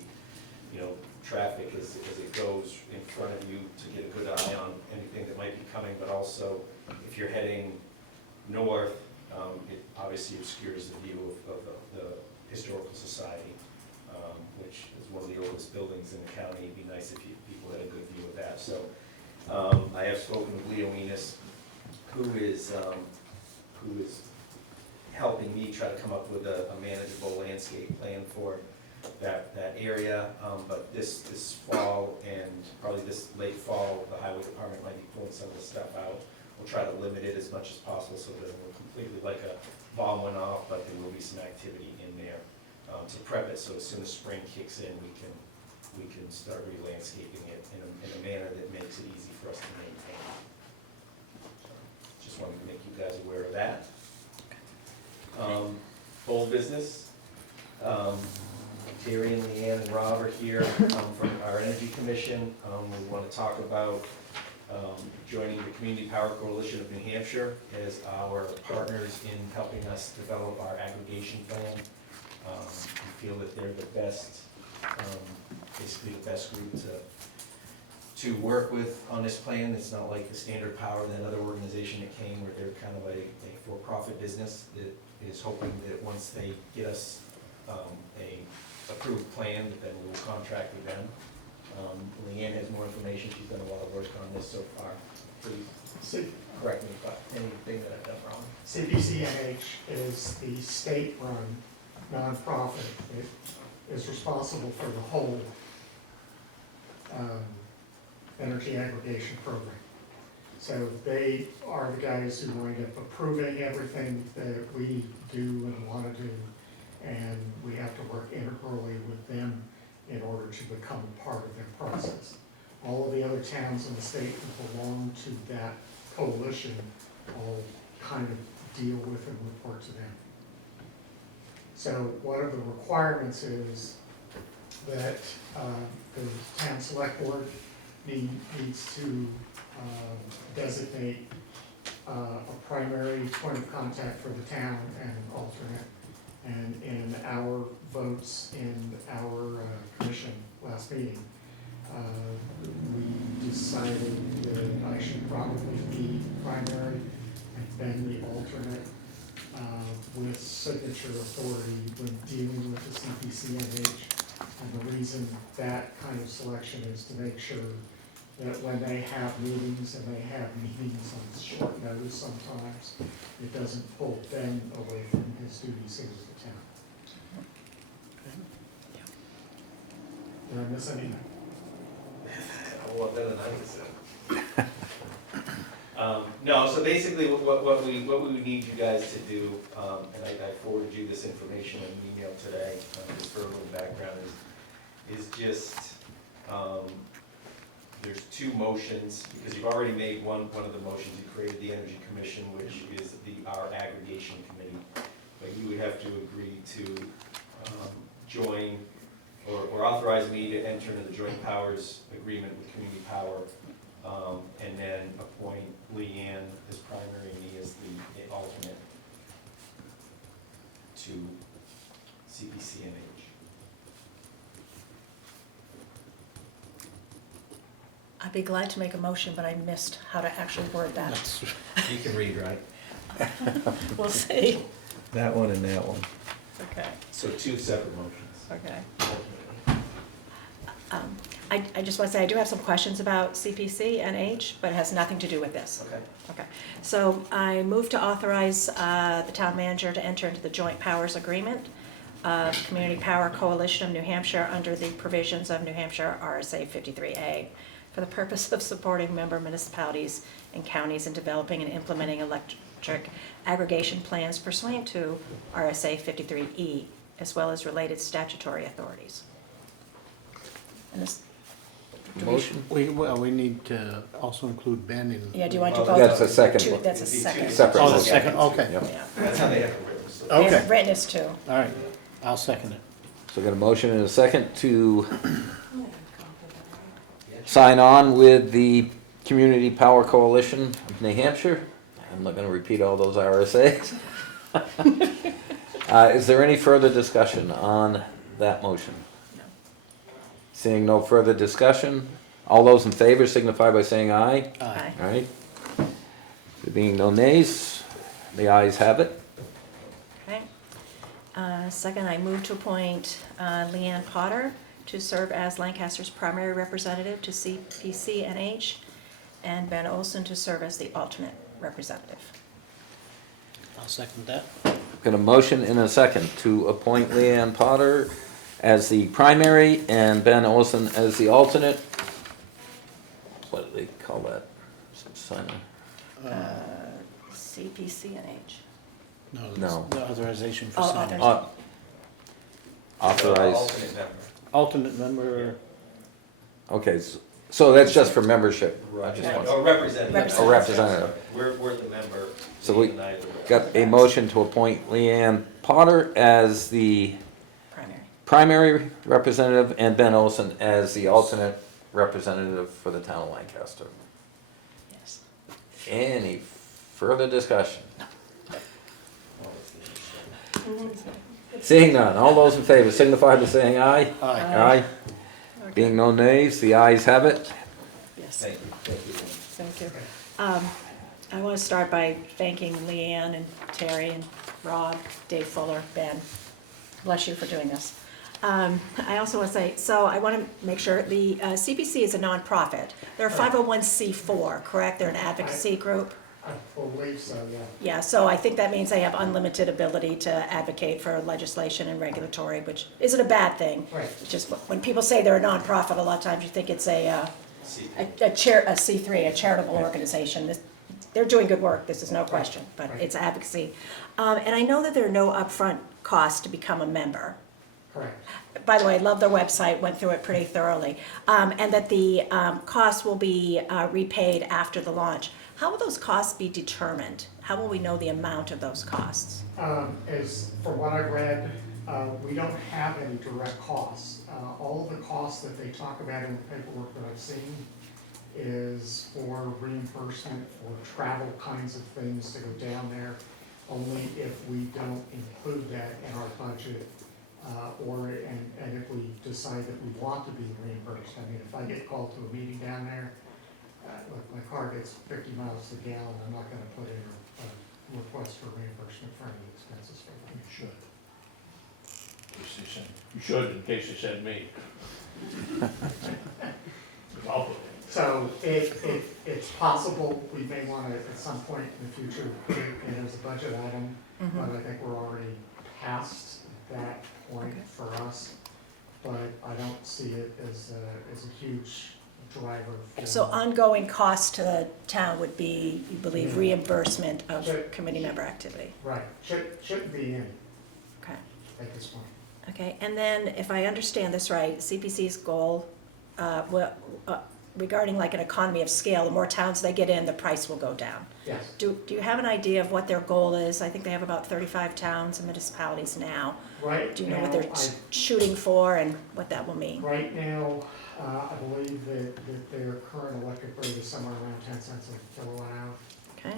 traffic as it goes in front of you to get a good eye on anything that might be coming, but also if you're heading north, it obviously obscures the view of the Historical Society, which is one of the oldest buildings in the county. It'd be nice if people had a good view of that. So I have spoken with Leo Enos, who is helping me try to come up with a manageable landscape plan for that area. But this fall and probably this late fall, the highway department might be pulling some of the stuff out. We'll try to limit it as much as possible so that we're completely like a bomb went off, but there will be some activity in there to prep it, so as soon as spring kicks in, we can start re-landscaping it in a manner that makes it easy for us to maintain. So, just wanted to make you guys aware of that. Old business. Terry and Leanne and Rob are here from our Energy Commission. We want to talk about joining the Community Power Coalition of New Hampshire as our partners in helping us develop our aggregation plan. We feel that they're the best, basically the best group to work with on this plan. It's not like the Standard Power, that other organization that came, where they're kind of a for-profit business that is hoping that once they get us a approved plan, that then we will contract with them. Leanne has more information. She's done a lot of work on this so far. Please correct me if anything that I've done wrong. CPCNH is the state-run nonprofit that is responsible for the whole energy aggregation program. So they are the guys who wind up approving everything that we do and want to do, and we have to work integrally with them in order to become part of their process. All of the other towns in the state that belong to that coalition all kind of deal with and report to them. So one of the requirements is that the town select board needs to designate a primary point of contact for the town and an alternate. And in our votes in our commission last meeting, we decided that I should probably be primary and then the alternate with signature authority when dealing with the CPCNH. And the reason that kind of selection is to make sure that when they have meetings, and they have meetings on short notice sometimes, it doesn't pull Ben away from his duties here with the town. Did I miss anything? A lot better than I said. No, so basically what we would need you guys to do, and I forwarded you this information in an email today, just for a little background, is just, there's two motions, because you've already made one of the motions. You created the Energy Commission, which is our aggregation committee, but you would have to agree to join or authorize me to enter into the joint powers agreement with Community Power, and then appoint Leanne as primary and me as the alternate to CPCNH. I'd be glad to make a motion, but I missed how to actually word that. You can read, right? We'll see. That one and that one. Okay, So two separate motions. okay. I just want to say, I do have some questions about CPCNH, but it has nothing to do with this. Okay. Okay, so I move to authorize the town manager to enter into the joint powers agreement of Community Power Coalition of New Hampshire under the provisions of New Hampshire RSA 53A for the purpose of supporting member municipalities and counties in developing and implementing electric aggregation plans pursuant to RSA 53E, as well as related statutory authorities. And this, Motion? We need to also include Ben in. yeah, do you want to Well, vote? That's a second two- one. That's a It'd be two second. Separate. Oh, the motion. second, okay, Yep. Yeah. That's how they have it written. So Okay. They've written this too. all right. I'll second it. So I got a motion and a second to sign on with the Community Power Coalition of New Hampshire. I'm not gonna repeat all those RSAs. Is there any further discussion on that motion? No. Seeing no further discussion, all those in favor signify by saying aye. Aye. All right. There being no nays, the ayes have it. Okay. Second, I move to appoint Leanne Potter to serve as Lancaster's primary representative to CPCNH, and Ben Olson to serve as the alternate representative. I'll second that. Got a motion and a second to appoint Leanne Potter as the primary and Ben Olson as the alternate. What do they call that? Some sign- CPCNH. No, No. the authorization for Oh, signing. authorization. Authorize, Alternate member. Alternate member, okay, so that's just for membership. I Right, just want- or representative. Representative. A representative. We're the member. So we Lee and I are the got a motion to appoint Leanne Potter as the Primary. primary representative and Ben Olson as the alternate representative for the town of Lancaster. Yes. Any further discussion? Seeing none, all those in favor signify by saying aye. aye. Aye. Being no nays, the ayes have it. Yes. Thank you. Thank you. I want to start by thanking Leanne and Terry and Rob, Dave Fuller, Ben. Bless you for doing this. I also want to say, so I want to make sure, the CPC is a nonprofit. They're a 501c4, correct? They're an advocacy group? I believe so, yeah. Yeah, so I think that means they have unlimited ability to advocate for legislation and regulatory, which isn't a bad thing. Right. Just when people say they're a nonprofit, a lot of times you think it's a C3, a charitable organization. They're doing good work, this is no question, but Right. it's advocacy. And I know that there are no upfront costs to become a member. Correct. By the way, I love their website, went through it pretty thoroughly. And that the costs will be repaid after the launch. How will those costs be determined? How will we know the amount of those costs? As for what I read, we don't have any direct costs. All of the costs that they talk about in the paperwork that I've seen is for reimbursement for travel kinds of things to go down there, only if we don't include that in our budget, and if we decide that we want to be reimbursed. I mean, if I get called to a meeting down there, look, my car gets 50 miles to the gallon, I'm not gonna put in a request for reimbursement for any expenses for that. You should. You should, in case you send me. I'll put it. So if it's possible, we may wanna, at some point in the future, put it in as a budget item, but I think we're already past that point for us. But I don't see it as a huge driver for. So ongoing costs to the town would be, you believe, reimbursement of committee member activity? Right, shouldn't be in Okay. at this point. Okay, and then if I understand this right, CPC's goal, regarding like an economy of scale, the more towns they get in, the price will go down. Yes. Do you have an idea of what their goal is? I think they have about 35 towns and municipalities now. Right Do you know now, what they're shooting for and what that will mean? Right now, I believe that their current electric rate is somewhere around 10 cents a kilowatt hour. Okay.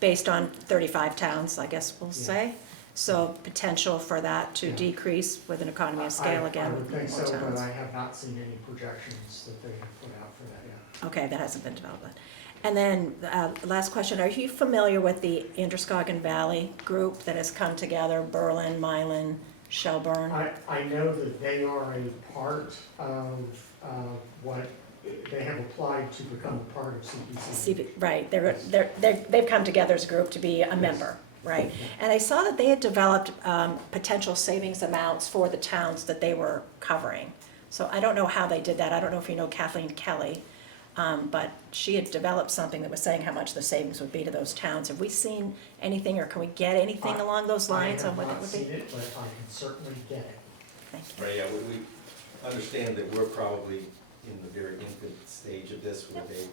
Based on 35 towns, I guess we'll Yeah. say. So potential for that to Yeah. decrease with an economy of scale again I with would more think so, but towns. I have not seen any projections that they have put out for that yet. Okay, that hasn't been developed. And then, last question, are you familiar with the Androscoggin Valley group that has come together, Berlin, Milan, Shelburne? I know that they are a part of what, they have applied to become a part of CPC. Right, they've come together as a group to be a member, right? And I saw that they had developed potential savings amounts for the towns that they were covering. So I don't know how they did that, I don't know if you know Kathleen Kelly, but she had developed something that was saying how much the savings would be to those towns. Have we seen anything, or can we get anything along those lines on what that would I have not be? seen it, but I can certainly get it. Thank you. Right, yeah, we understand that we're probably in the very infant stage of this, where they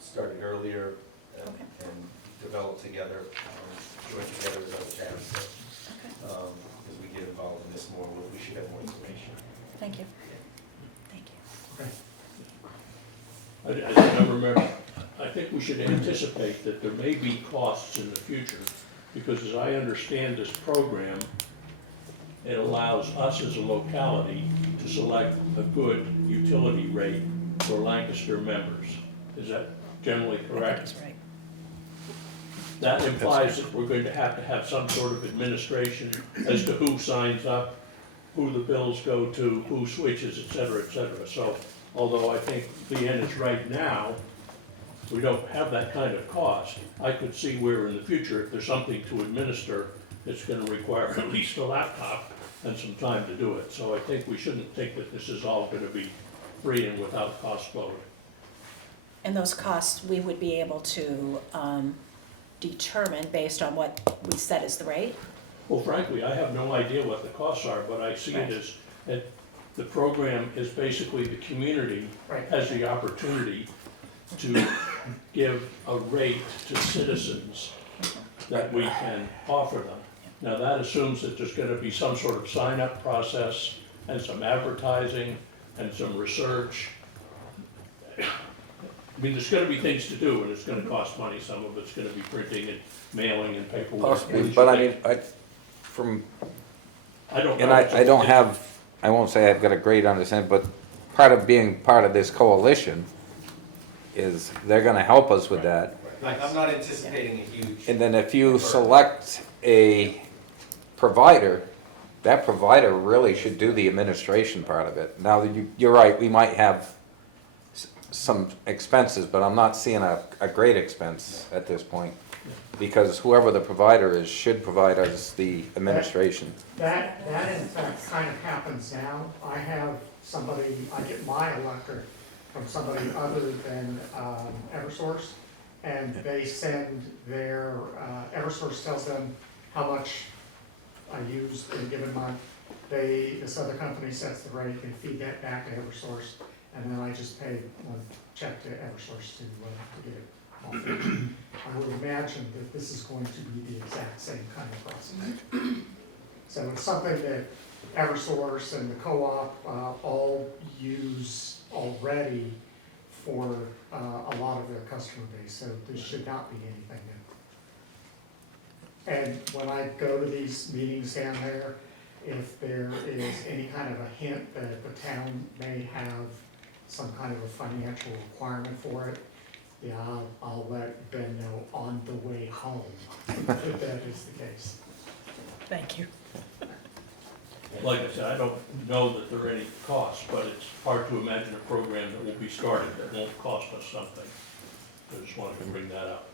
started earlier and Okay. and developed together, joined together with other towns. So, Okay. Because get involved in this more, we should have more information. Thank you. Thank you. I don't remember, I think we should anticipate that there may be costs in the future, because as I understand this program, it allows us as a locality to select a good utility rate for Lancaster members. Is that generally I think correct? that's right. That implies that we're going to have some sort of administration as to who signs up, who the bills go to, who switches, et cetera, et cetera. So although I think Leanne is right now, we don't have that kind of cost. I could see where in the future, if there's something to administer, it's gonna require at least a laptop and some time to do it. So I think we shouldn't think that this is all gonna be free and without cost load. And those costs, we would be able to determine based on what we set as the rate? Well, frankly, I have no idea what the costs are, but I see it as that the program is basically the community Right. has the opportunity to give a rate to citizens that we can offer them. Now, that assumes that there's gonna be some sort of sign-up process and some advertising and some research. I mean, there's gonna be things to do, and it's gonna cost money. Some of it's gonna be printing and mailing and paperwork. Possibly, but I mean, from, I don't know. and I don't have, I won't say I've got a great understanding, but part of being part of this coalition is they're gonna help us with that. I'm not anticipating a huge. And then if you select a provider, that provider really should do the administration part of it. Now, you're right, we might have some expenses, but I'm not seeing a great expense at this point. Because whoever the provider is should provide us the administration. That in fact kind of happens now. I have somebody, I get my electric from somebody other than Eversource, and they send their, Eversource tells them how much I use in a given month. This other company sets the rate, they feed that back to Eversource, and then I just pay one check to Eversource to get it all figured. I would imagine that this is going to be the exact same kind of process. So it's something that Eversource and the co-op all use already for a lot of their customer base, so this should not be anything new. And when I go to these meetings down there, if there is any kind of a hint that the town may have some kind of a financial requirement for it, yeah, I'll let Ben know on the way home if that is the case. Thank you. Like I said, I don't know that there are any costs, but it's hard to imagine a program that will be started that won't cost us something. I just wanted to bring that up.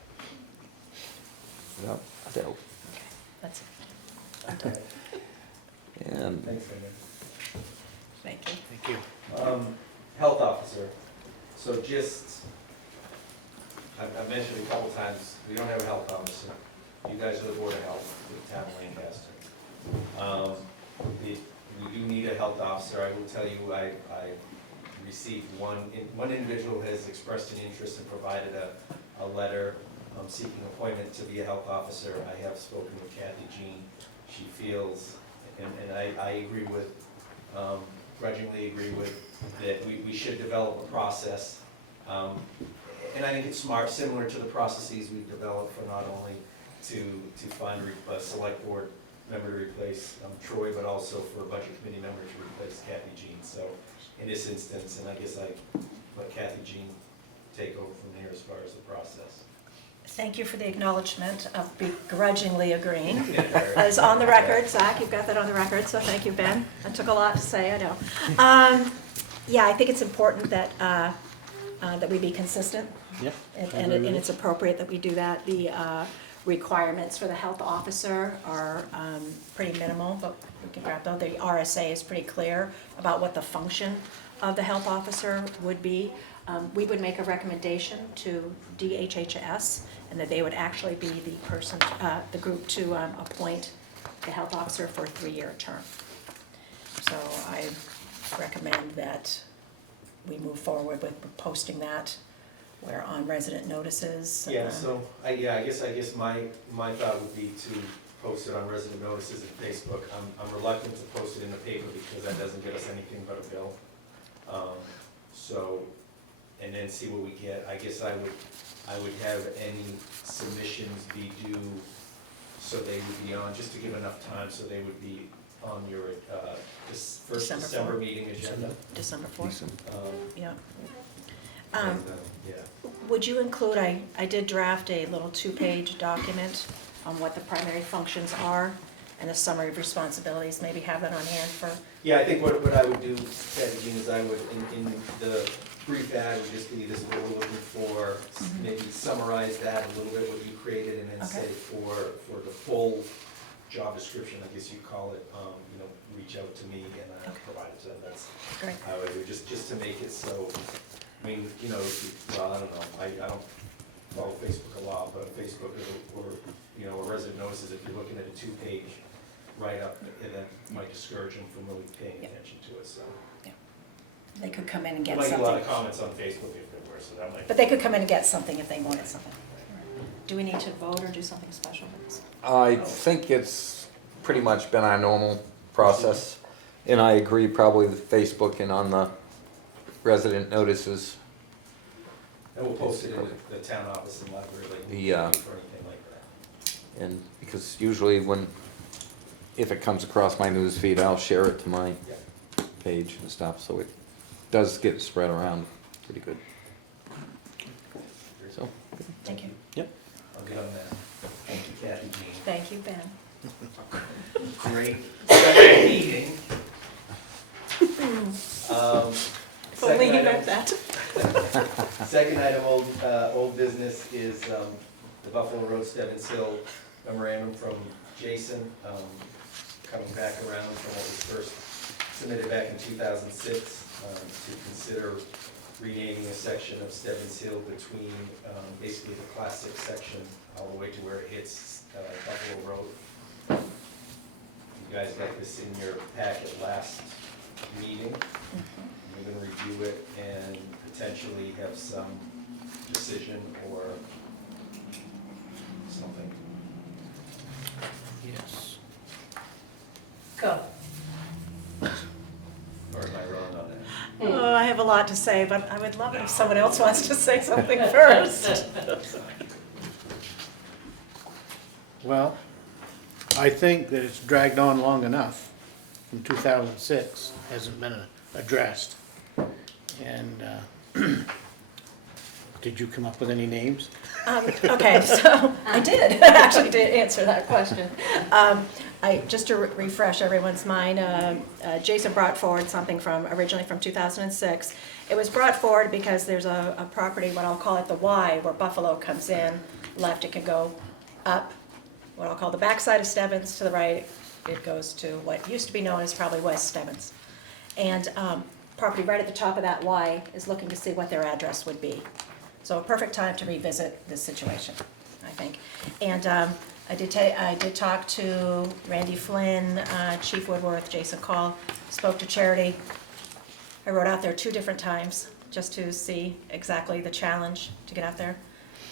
Yep, so, That's it. and Thanks, Mayor. Thank you. Thank you. Health officer, so just, I've mentioned a couple times, we don't have a health officer. You guys are the Board of Health for the town of Lancaster. We do need a health officer. I will tell you, I received one individual has expressed an interest and provided a letter seeking appointment to be a health officer. I have spoken with Kathy Jean. She feels, and I agree with, grudgingly agree with, that we should develop a process. And I think it's smart, similar to the processes we've developed for not only to find a select board member to replace Troy, but also for a budget committee member to replace Kathy Jean. So in this instance, and I guess I let Kathy Jean take over from there as far as the process. Thank you for the acknowledgement of begrudgingly agreeing. As on the record, Zach, you've got that on the record, so thank you, Ben. That took a lot to say, I know. Yeah, I think it's important that that we be consistent. Yep. And it's appropriate that we do that. The requirements for the health officer are pretty minimal, but we can grab them. The RSA is pretty clear about what the function of the health officer would be. We would make a recommendation to DHHS, and that they would actually be the person, the group to appoint the health officer for a 3-year term. So I recommend that we move forward with posting that. We're on resident notices. Yeah, so, I guess my thought would be post it on resident notices and Facebook. I'm reluctant to post it in the paper because that doesn't get us anything but a bill. So, and then see what we get. I guess I would have any submissions be due, so they would be on, just to give enough time, so they would be on your, this first December December 4th. meeting agenda. December 4th, yeah. And, yeah. Would you include, I did draft a little 2-page document on what the primary functions are and a summary of responsibilities, maybe have that on hand for, Yeah, I think what I would do, Kathy Jean, is I would, in the brief ad would just be, this is what we're looking for, maybe summarize that a little bit, what you created, and then say for the full job description, I guess you'd call it, you know, reach out to me and I'll provide it to them. That's great. how I would do, just to make it so, I mean, you know, well, I don't know, I don't follow Facebook a lot, but Facebook or, you know, or resident notices, if you're looking at a 2-page write-up, and that might discourage them from really paying attention to it, so. They could come in and There get might be a lot something. of comments on Facebook if there were, so that might. But they could come in and get something if they wanted something. Do we need to vote or do something special for this? I think it's pretty much been our normal process, and I agree probably with Facebook and on the resident notices. And we'll post it in the town office and library, like, for The, anything like that. And because usually if it comes across my news feed, I'll share it to my Yeah. page and stuff, so it does get spread around pretty good. So, Thank you. I'll get on that. Thank you, Kathy Jean. Thank you, Ben. Great second meeting. We'll leave it Second at item, that. second item, old business is the Buffalo Road Stebbins Hill memorandum from Jason, coming back around from what was first submitted back in 2006, to consider renaming a section of Stebbins Hill between basically the Class 6 section all the way to where it hits Buffalo Road. You guys got this in your packet last meeting. We're going to review it and potentially have some decision or something. Yes. Go. Or am I wrong on that? Oh, I have a lot to say, but I would love it if someone else wants to say something first. Well, I think that it's dragged on long enough from 2006, hasn't been addressed. And did you come up with any names? Okay, so I did, actually did answer that question. Just to refresh everyone's mind, Jason brought forward something originally from 2006. It was brought forward because there's a property, what I'll call it the Y, where Buffalo comes in, left it can go up, what I'll call the backside of Stebbins, to the right, it goes to what used to be known as probably West Stebbins. And property right at the top of that Y is looking to see what their address would be. So a perfect time to revisit this situation, I think. And I did talk to Randy Flynn, Chief Woodworth, Jason Call, spoke to Charity. I rode out there 2 different times just to see exactly the challenge to get out there.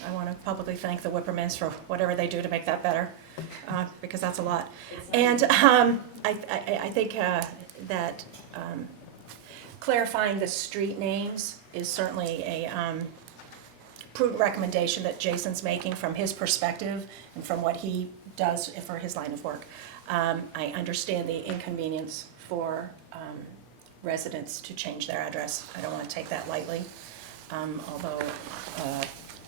I want to publicly thank the Whippermans for whatever they do to make that better, because that's a lot. And I think that clarifying the street names is certainly a prudent recommendation that Jason's making from his perspective and from what he does for his line of work. I understand the inconvenience for residents to change their address. I don't want to take that lightly, although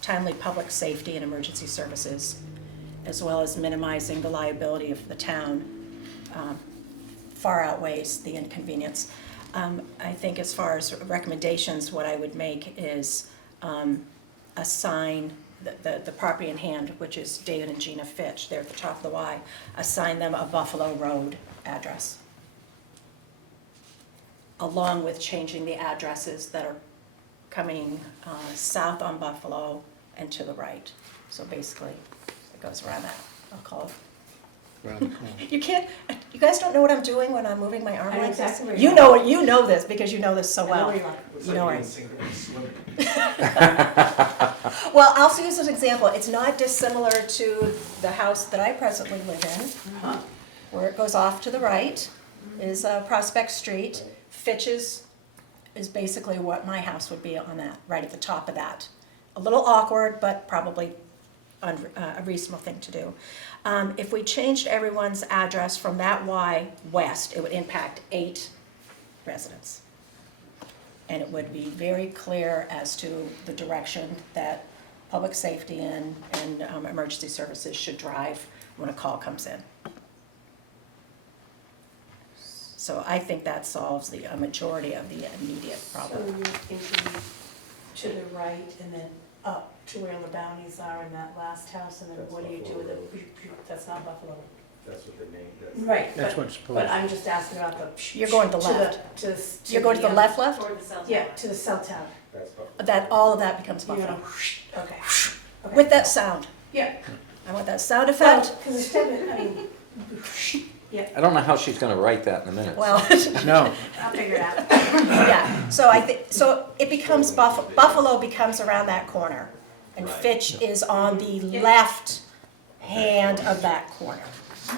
timely public safety and emergency services, as well as minimizing the liability of the town, far outweighs the inconvenience. I think as far as recommendations, what I would make is assign the property in hand, which is David and Gina Fitch, they're at the top of the Y, assign them a Buffalo Road address, along with changing the addresses that are coming south on Buffalo and to the right. So basically, it goes around that, I'll call it around the corner. You can't, you guys don't know what I'm doing when I'm moving my arm I know like this? exactly where You you know it, you know this, because you know this so I know well. where you are. You know it. Synchronous swimming. Well, I'll use as an example, it's not dissimilar to the house that I presently live in, where it goes off to the right is Prospect Street. Fitch's is basically what my house would be on that, right at the top of that. A little awkward, but probably a reasonable thing to do. If we changed everyone's address from that Y west, it would impact 8 residents. And it would be very clear as to the direction that public safety and emergency services should drive when a call comes in. So I think that solves a majority of the immediate So problem. you're thinking to the right and then up to where the bounties are in that last house, and then That's what do you do Buffalo with Road. it? That's not Buffalo. That's what the name does. Right, That's but, what's supposed. but I'm just asking about the. You're going to the left. You're going to the left? Toward the south. Yeah, to the cell tower. That's Buffalo. That, all of that becomes You're Buffalo. gonna, okay. Okay. With that sound. Yeah. I want that sound Well, effect. because instead of, I mean, I don't know how she's gonna write that in a minute. Well, No, I'll figure it out. yeah, so I think, so it becomes Buffalo becomes around that corner. And Right. Fitch is on the left hand of that corner,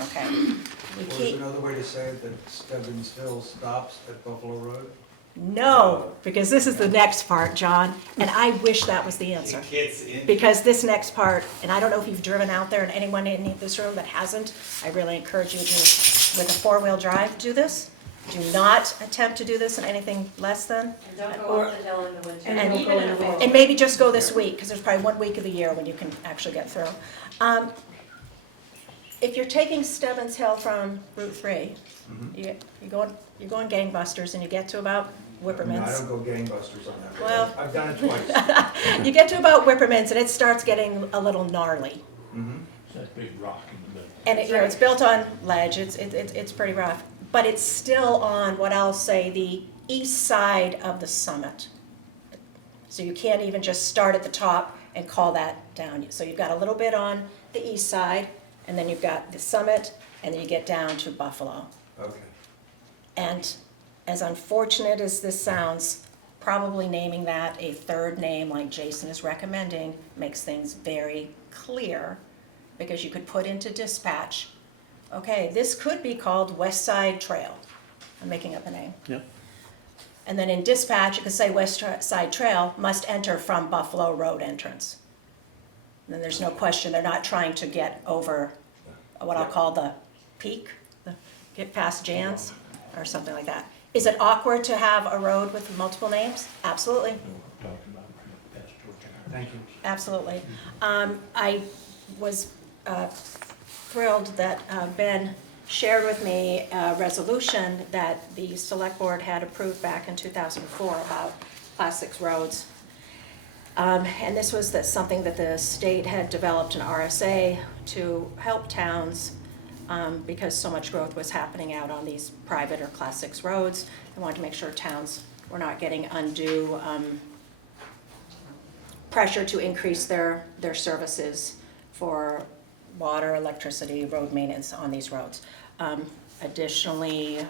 okay? We Or is keep, another way to say it that Stebbins Hill stops at Buffalo Road? no, because this is the next part, John, and I wish that was the answer. Kids in. Because this next part, and I don't know if you've driven out there, and anyone in this room that hasn't, I really encourage you to, with a 4-wheel drive, do this. Do not attempt to do this in anything less than, And don't go up the hill in the winter. And don't even go in if the it's- winter. and maybe just go this week, because there's probably 1 week of the year when you can actually get through. If you're taking Stebbins Hill from Route 3, you're going gangbusters, and you get to about No, I Whippermans. don't go gangbusters on that. Well- I've done it twice. You get to about Whippermans, and it starts getting a little gnarly. That big rock in the middle. And it, it's built on ledge, it's pretty rough, but it's still on what I'll say the east side of the summit. So you can't even just start at the top and call that down. So you've got a little bit on the east side, and then you've got the summit, and then you get down to Buffalo. Okay. And as unfortunate as this sounds, probably naming that a third name like Jason is recommending makes things very clear, because you could put into dispatch, okay, this could be called West Side Trail. I'm making up a name. Yep. And then in dispatch, you could say West Side Trail must enter from Buffalo Road entrance. And then there's no question, they're not trying to get over what I'll call the peak, get past Jan's, or something like that. Is it awkward to have a road with multiple names? Absolutely. Thank you. Absolutely. I was thrilled that Ben shared with me a resolution that the Select Board had approved back in 2004 about Class 6 roads. And this was something that the state had developed an RSA to help towns because so much growth was happening out on these private or Class 6 roads. They wanted to make sure towns were not getting undue pressure to increase their services for water, electricity, road maintenance on these roads. Additionally,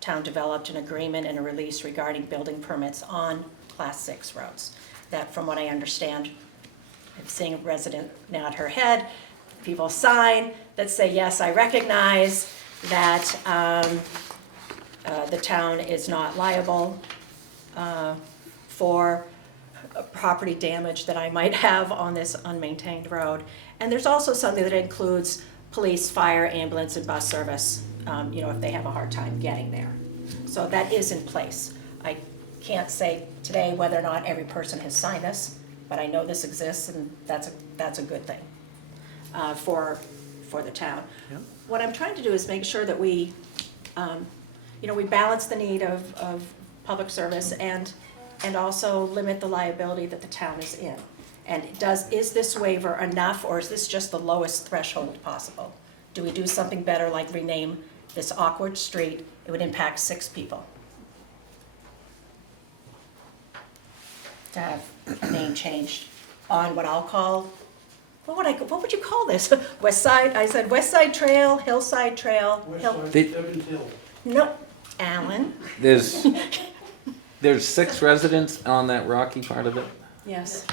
town developed an agreement and a release regarding building permits on Class 6 roads. That, from what I understand, I'm seeing a resident nod her head, people sign that say, yes, I recognize that the town is not liable for property damage that I might have on this unmaintained road. And there's also something that includes police, fire, ambulance, and bus service, if they have a hard time getting there. So that is in place. I can't say today whether or not every person has signed this, but I know this exists, and that's a good thing for the town. Yep. What I'm trying to do is make sure that we balance the need of public service and also limit the liability that the town is in. And is this waiver enough, or is this just the lowest threshold possible? Do we do something better, like rename this awkward street? It would impact 6 people to have a name changed on what I'll call what would you call this? West Side, I said West Side Trail, Hillside Trail, They- no, Alan, There's 6 residents on that rocky part of it? yes.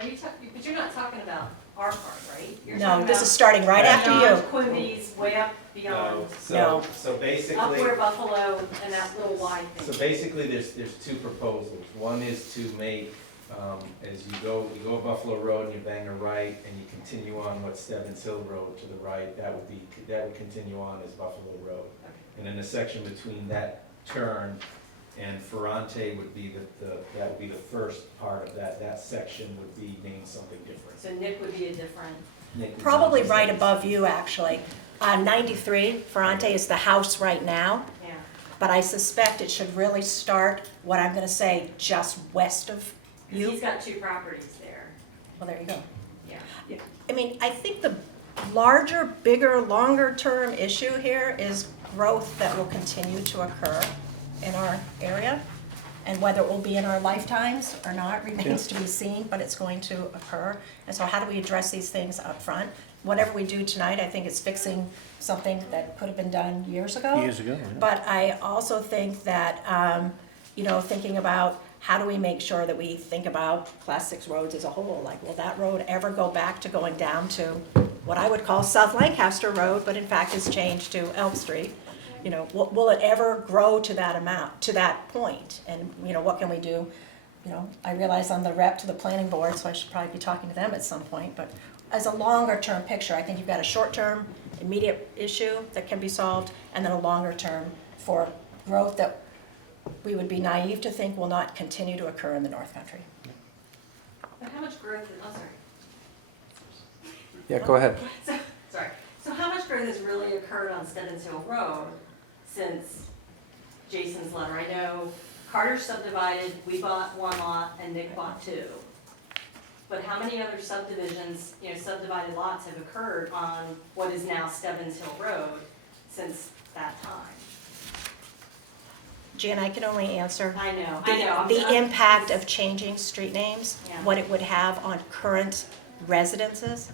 Are you but you're not talking about our part, right? You're No, talking this about is starting right after beyond you. Quimby's, way up beyond, No. So up basically. where Buffalo and that little wide So thing. basically, there's 2 proposals. One is to make, as you go Buffalo Road and you bang a right and you continue on what Stebbins Hill Road to the right, that would continue on as Buffalo Road. And then the section between that turn and Ferrante would be that would be the first part of that section would be named something different. So Nick would be a different, Nick would Probably be- right above you, actually. 93, Ferrante is the house right now, yeah. but I suspect it should really start, what I'm gonna say, just west of 'Cause you. he's got 2 properties there, Well, there you go. yeah. I mean, I think the larger, bigger, longer-term issue here is growth that will continue to occur in our area. And whether it will be in our lifetimes or not remains to be seen, but it's going to occur. And so how do we address these things up front? Whatever we do tonight, I think it's fixing something that could have been done years ago. Years ago, yeah. But I also think that, thinking about how do we make sure that we think about Class 6 roads as a whole? Like, will that road ever go back to going down to what I would call South Lancaster Road, but in fact is changed to Elm Street? Will it ever grow to that amount, to that point? And, what can we do? I realize I'm the rep to the planning board, so I should probably be talking to them at some point, but as a longer-term picture, I think you've got a short-term, immediate issue that can be solved, and then a longer-term for growth that we would be naive to think will not continue to occur in the North Country. But how much growth, sorry. Yeah, go ahead. So how much growth has really occurred on Stebbins Hill Road since Jason's letter? I know Carter subdivided, we bought 1 lot, and Nick bought 2. But how many other subdivisions, subdivided lots have occurred on what is now Stebbins Hill Road since that time? Jan, I can only answer I know. the impact of changing street names, Yeah. what it would have on current residences.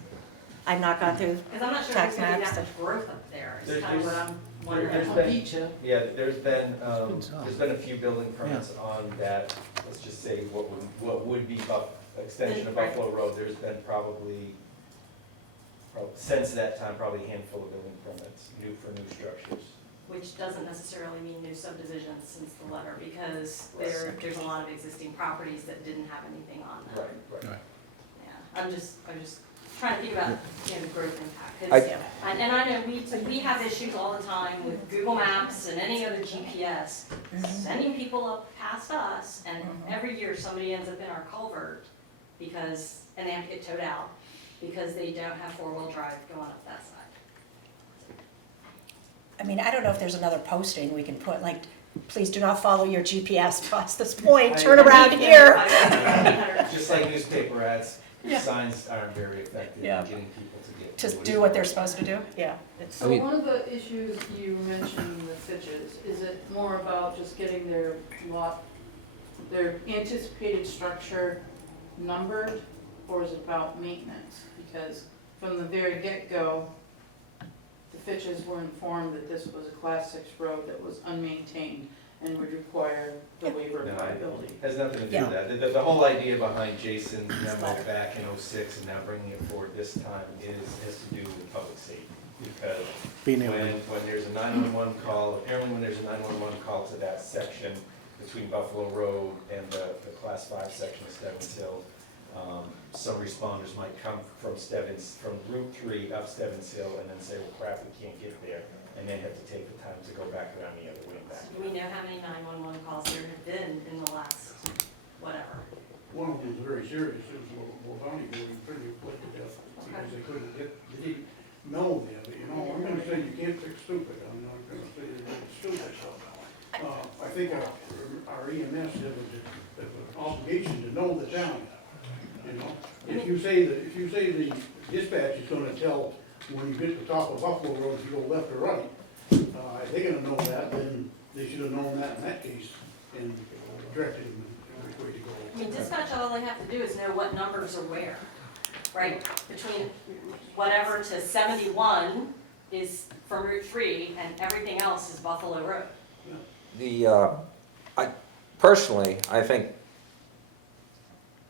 I've not gone through Because I'm not sure tax there's gonna be maps. that much growth up there, is There's- kind of what I'm wondering. There's been a few building permits on that, let's just say what would be extension of Right. Buffalo Road. There's been probably since that time, probably a handful of building permits, for new structures. Which doesn't necessarily mean new subdivisions since the letter, because there's a lot of existing properties that didn't have anything on them. Right. Yeah, I'm just trying to think about, the growth impact. 'Cause- I- And I know we have issues all the time with Google Maps and any other GPS, sending people up past us, and every year somebody ends up in our culvert and they have to get towed out because they don't have 4-wheel drive going up that side. I mean, I don't know if there's another posting we can put, like, please do not follow your GPS past this point, turn around here. Just like newspaper ads, Yeah. signs aren't very effective Yeah. in getting people to get. To do what they're supposed to do, yeah. So one of the issues you mentioned in the Fitches, is it more about just getting their anticipated structure numbered, or is it about maintenance? Because from the very get-go, the Fitches were informed that this was a Class 6 road that was unmaintained and would require the waiver of No, liability. Has nothing to do Yeah. with that. The whole idea behind Jason's memo back in '06 and now bringing it forward this time has to do with public safety. Because Being able to, when there's a 911 call, apparently when there's a 911 call to that section between Buffalo Road and the Class 5 section of Stebbins Hill, some responders might come from Route 3 up Stebbins Hill and then say, well, crap, we can't get there, and then have to take the time to go back around the other way and back. Do we know how many 911 calls there have been in the last, whatever? One of them was very serious, it was Bologna, they were pretty put to death, because they couldn't get, they didn't know them, I'm gonna say you can't fix stupid, I'm not gonna say it's stupid, so. I think our EMS has an obligation to know the town, If you say the dispatch is gonna tell when you get to the top of Buffalo Road, if you go left or right, if they're gonna know that, then they should have known that in that case, and directed them in which way to go. I mean, dispatch, all they have to do is know what numbers are where. right? Between whatever to 71 is from Route 3 and everything else is Buffalo Road. Personally, I think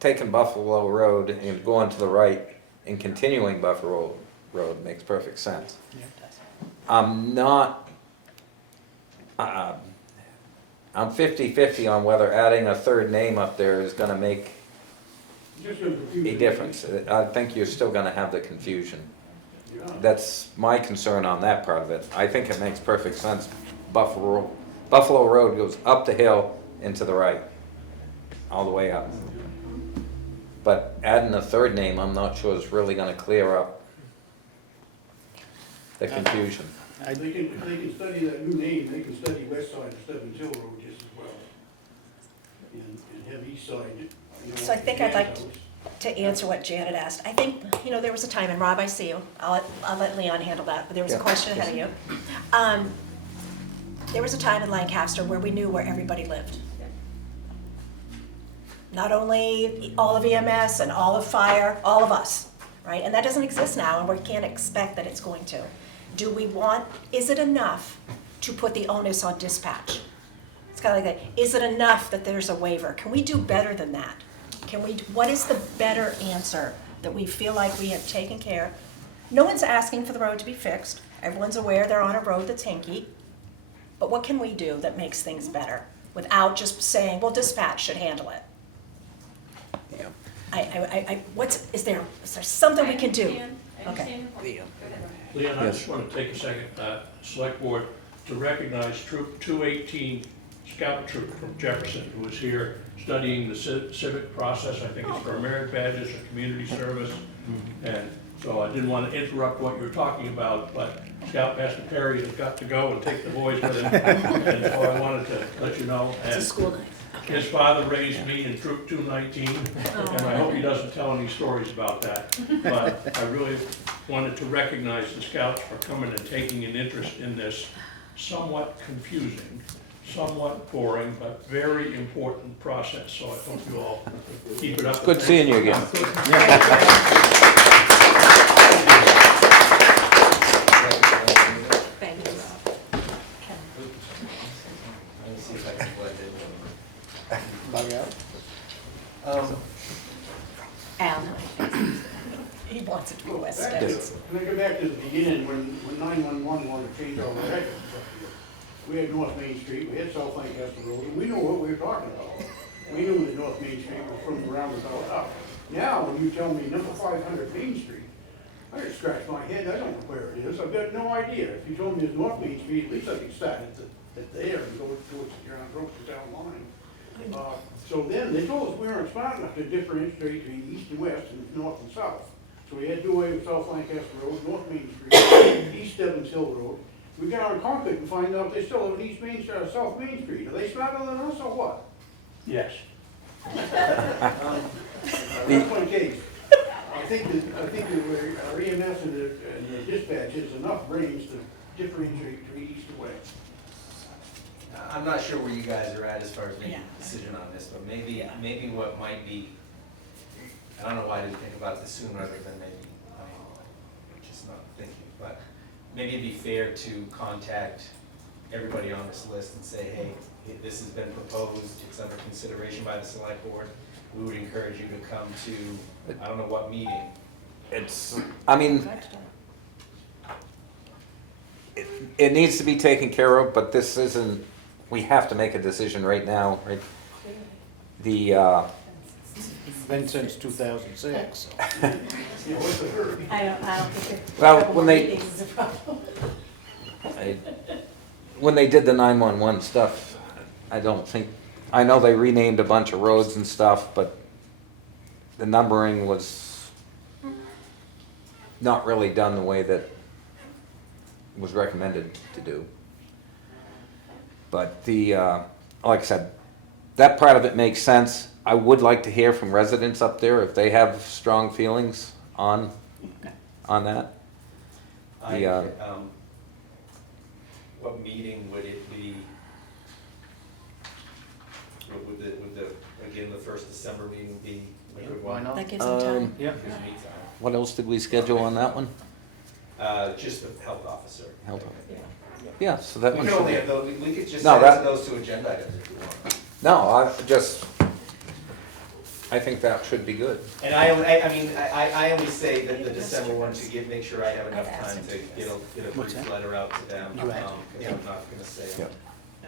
taking Buffalo Road and going to the right and continuing Buffalo Road makes perfect sense. I'm not, I'm 50-50 on whether adding a third name up there is gonna make Just gonna confuse a it. difference. I think you're still gonna have the confusion. Yeah. That's my concern on that part of it. I think it makes perfect sense. Buffalo Road goes up the hill and to the right, all the way up. But adding a third name, I'm not sure is really gonna clear up the confusion. If they can study that new name, they can study west side of Stebbins Hill Road just as well. And have east side, you know. So I think I'd like Jan's house. to answer what Janet asked. I think, there was a time, and Rob, I see you, I'll let Leon handle that, but there was a Yeah. question ahead of you. There was a time in Lancaster where we knew where everybody lived. Not only all of EMS and all of fire, all of us, right? And that doesn't exist now, and we can't expect that it's going to. Is it enough to put the onus on dispatch? It's kind of like that, is it enough that there's a waiver? Can we do better than that? What is the better answer that we feel like we have taken care? No one's asking for the road to be fixed. Everyone's aware they're on a road that's hinky. But what can we do that makes things better without just saying, well, dispatch should handle it? Yeah. Is there something we can do? Okay. Leon, I Yes. just want to take a second, Select Board, to recognize Troop 218 Scout Troop from Jefferson, who is here studying the civic process. I think it's for merit badges or community service. And so I didn't want to interrupt what you were talking about, but Scoutmaster Perry has got to go and take the boys with him. And so I wanted to let you know. It's a school night. His father raised me in Troop 219, and I hope he doesn't tell any stories about that. But I really wanted to recognize the Scouts for coming and taking an interest in this somewhat confusing, somewhat boring, but very important process. So I hope you all keep it up. Good seeing you again. Thank you, Rob. Let me see if I can blend it. Bug out? Al, he wants it to go west. Can I go back to the beginning, when 911 wanted to change our records? We had North Main Street, we had South Lancaster Road, and we knew what we were talking about. We knew that North Main Street was from the roundabout up. Now, when you tell me number 500 Main Street, I just scratch my head, I don't know where it is, I've got no idea. If you told me it's North Main Street, at least I could start at there and go towards the John Broken line. So then, they told us we weren't smart enough to differentiate between east and west and north and south. So we had to do away with South Lancaster Road, North Main Street, East Stebbins Hill Road. We got on Concord and find out they still have an South Main Street. Are they smarter than us or what? Yes. That's my case. I think that our EMS and the dispatch has enough brains to differentiate between east and west. I'm not sure where you guys are at as far as making a decision on this, but maybe what might be, I don't know why I didn't think about this sooner rather than maybe, just not thinking, but maybe it'd be fair to contact everybody on this list and say, hey, this has been proposed, it's under consideration by the Select Board. We would encourage you to come to, I don't know what meeting. It needs to be taken care of, but this isn't, we have to make a decision right now, right? It's been since 2006. So. I don't think Well, couple when more they- meetings is a problem. When they did the 911 stuff, I know they renamed a bunch of roads and stuff, but the numbering was not really done the way that was recommended to do. But like I said, that part of it makes sense. I would like to hear from residents up there if they have strong feelings on that. What meeting would it be? Would the, again, the first December meeting be a good one? Why not? That gives them time. Yeah. Gives me time. What else did we schedule on that one? Just the health officer. Health officer. Yeah. Yeah, so that We one can should only be. have those, we could just No, send that- those two agenda items if you want. No, I think that should be good. And I only say that the December one to make sure I have enough I've asked time him to to do get a What's brief that? letter out to them. You asked? Because I'm not gonna say Yep.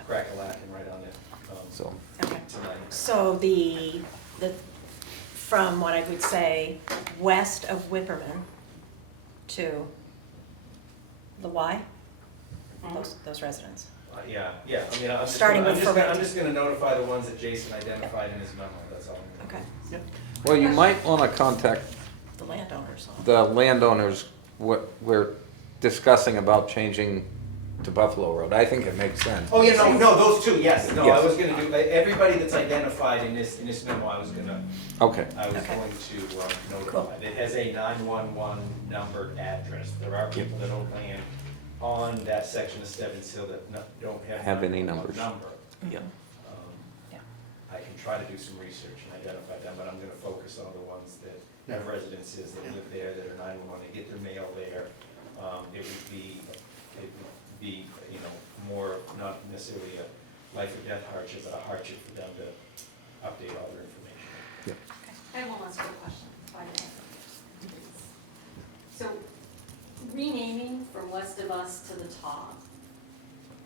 crack-a-lackin' right on it, So, Okay. tonight. So the, from what I would say, west of Whipperman to the Y, those residents. Yeah, I mean, Starting with for I'm rent. just gonna notify the ones that Jason identified in his memo, that's all. I'm gonna do. Okay, well, you might wanna contact the landowners. the landowners. We're discussing about changing to Buffalo Road. I think it makes sense. Oh, yeah, no, those two, yes, no, I Yes. was gonna do, everybody that's identified in this memo, I was Okay, Okay. going to notify. It has a 911 numbered address. There are people that own land on that section of Stebbins Hill that don't Have any 911 numbers. number. yeah. Yeah. I can try to do some research and identify them, but I'm gonna focus on the ones that have residences that live there, that are 911, they get their mail there. It would be, you know, more, not necessarily a life or death hardship, but a hardship for them to update all their information. I have one last quick question, if I may. So renaming from west of us to the top,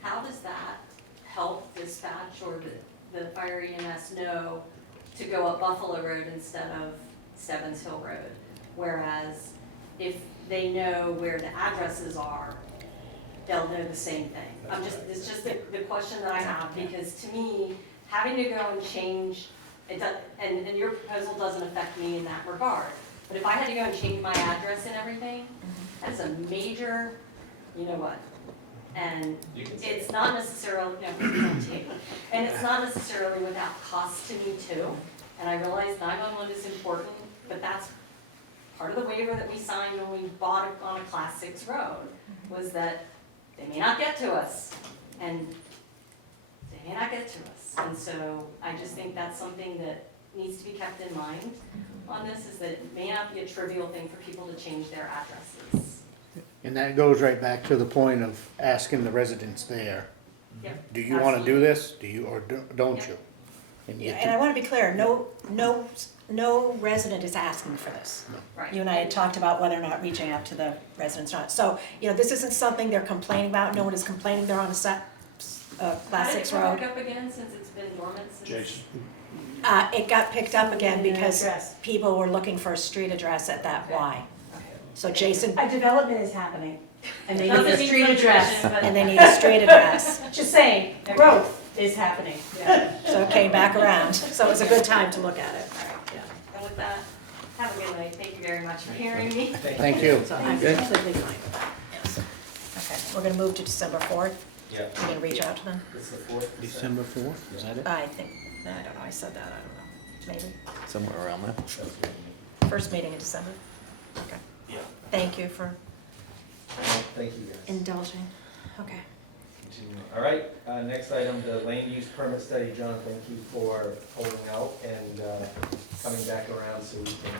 how does that help dispatch or the fire EMS know to go up Buffalo Road instead of Stebbins Hill Road? Whereas if they know where the addresses are, they'll know the same thing. It's just the question that I have, because to me, having to go and change, it does, and your proposal doesn't affect me in that regard. But if I had to go and change my address and everything, that's a major, you know what? And You can say it's not necessarily, and it's not necessarily without cost to me too. And I realize 911 is important, but that's part of the waiver that we signed when we bought it on a Class 6 road, was that they may not get to us, and they may not get to us. And so I just think that's something that needs to be kept in mind on this, is that it may not be a trivial thing for people to change their addresses. And that goes right back to the point of asking the residents there, Yep. do you wanna do this, do you, or don't you? And Yeah, you and I want to be clear, no resident is asking for this. Right. You and I had talked about whether or not reaching out to the residents or not. So, this isn't something they're complaining about, no one is complaining, they're on a Class 6 How road. did it come back up again, since it's been dormant since? Jason. It got picked up again because Address. people were looking for a street address at that Y. So Jason, A development is happening, and they need Doesn't a mean street subdivision, address. but- and they need a street address. Just saying, growth is happening. Yeah. So it came back around, so it was a good time to look at it. And with that, have a good night, thank you very much for hearing me. Thank you. So I'm completely fine with that, yes. Okay, we're gonna move to December 4th. Yeah. You're gonna reach out to them? It's the 4th. December 4th, is that it? I think, I don't know, I said that, I don't know, maybe. Somewhere around there. First meeting in December? Okay. Yeah. Thank you for Thank you, guys. indulging. Okay. Continue. All right, next item, the land use permit study. John, thank you for holding out and coming back around so we can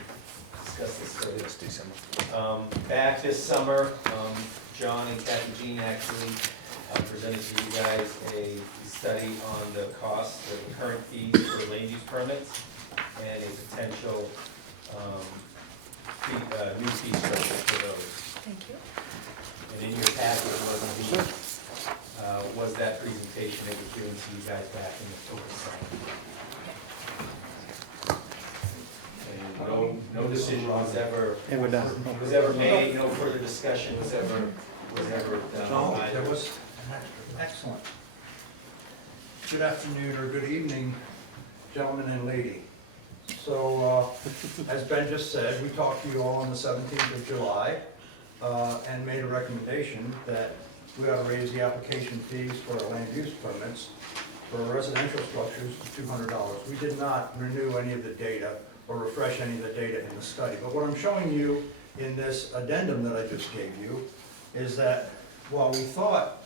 discuss this further. This December. Back this summer, John and Kathy Jean actually presented to you guys a study on the cost of the current fees for land use permits and a potential new fee structure for those. Thank you. And in your packet was that presentation that was given to you guys back in October. And no decision was ever made, no further discussion was ever done. No, there was, excellent. Good afternoon or good evening, gentlemen and lady. So, as Ben just said, we talked to you all on the 17th of July and made a recommendation that we ought to raise the application fees for land use permits for residential structures to $200. We did not renew any of the data or refresh any of the data in the study. But what I'm showing you in this addendum that I just gave you is that while we thought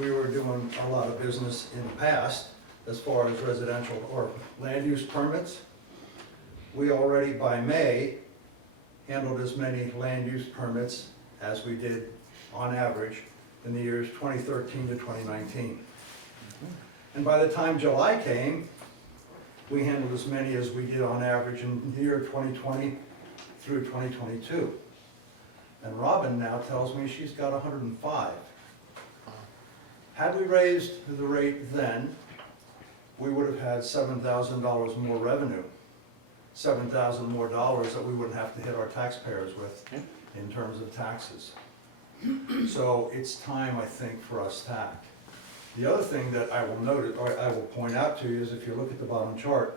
we were doing a lot of business in the past as far as residential or land use permits, we already by May handled as many land use permits as we did on average in the years 2013 to 2019. And by the time July came, we handled as many as we did on average in the year 2020 through 2022. And Robin now tells me she's got 105. Had we raised the rate then, we would have had $7,000 more revenue, $7,000 more dollars that we wouldn't have to hit our taxpayers with in terms of taxes. So it's time, I think, for us to act. The other thing that I will note, or I will point out to you, is if you look at the bottom chart,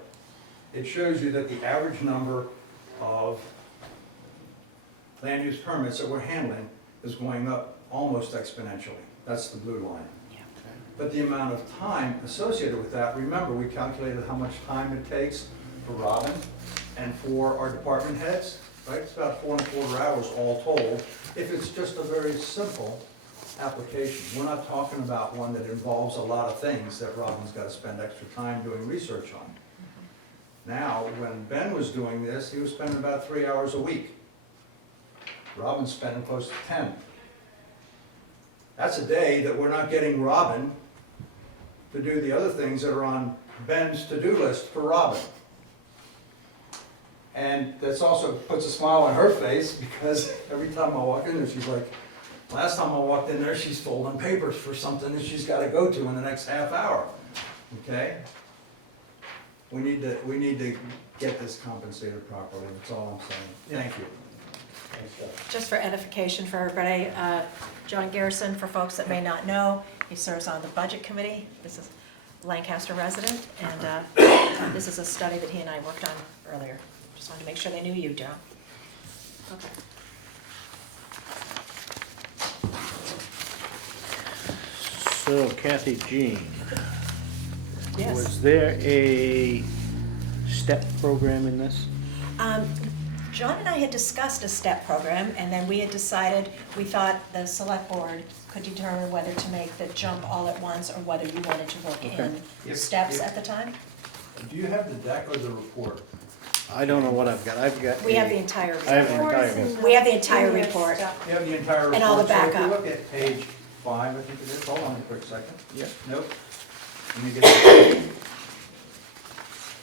it shows you that the average number of land use permits that we're handling is going up almost exponentially. That's the blue line. But the amount of time associated with that, remember, we calculated how much time it takes for Robin and for our department heads, right? It's about 4¼ hours all told, if it's just a very simple application. We're not talking about one that involves a lot of things that Robin's got to spend extra time doing research on. Now, when Ben was doing this, he was spending about 3 hours a week. Robin's spending close to 10. That's a day that we're not getting Robin to do the other things that are on Ben's to-do list for Robin. And that's also puts a smile on her face, because every time I walk in there, she's like, last time I walked in there, she's folding papers for something that she's got to go to in the next half hour. Okay? We need to get this compensated properly. That's all I'm saying. Thank you. Just for edification for everybody, John Garrison, for folks that may not know, he serves on the Budget Committee. This is a Lancaster resident, and this is a study that he and I worked on earlier. Just wanted to make sure they knew you, John. Okay. So Kathy Jean, Yes. was there a STEP program in this? John and I had discussed a STEP program, and then we had decided, we thought the select board could determine whether to make the jump all at once or whether you wanted to work in steps at the time. Do you have the deck or the report? I don't know what I've got. We have the entire report. I have the entire report. We have the entire report. You have the entire report. And all the So if backup. you look at page 5, I think it is, hold on a quick second. Yep. Nope. Let me get that.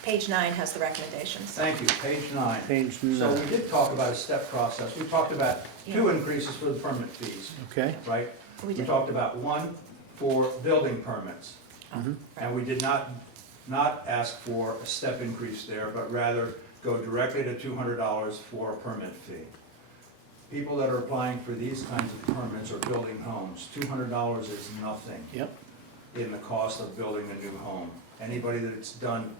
Page 9 has the recommendations. Thank you, page 9. Page So 9. we did talk about a step process. We talked about 2 increases for the permit fees, Okay. right? We We did. talked about 1 for building permits. Mhm. And we did not ask for a step increase there, but rather go directly to $200 for a permit fee. People that are applying for these kinds of permits or building homes, $200 is nothing Yep. in the cost of building a new home. Anybody that's done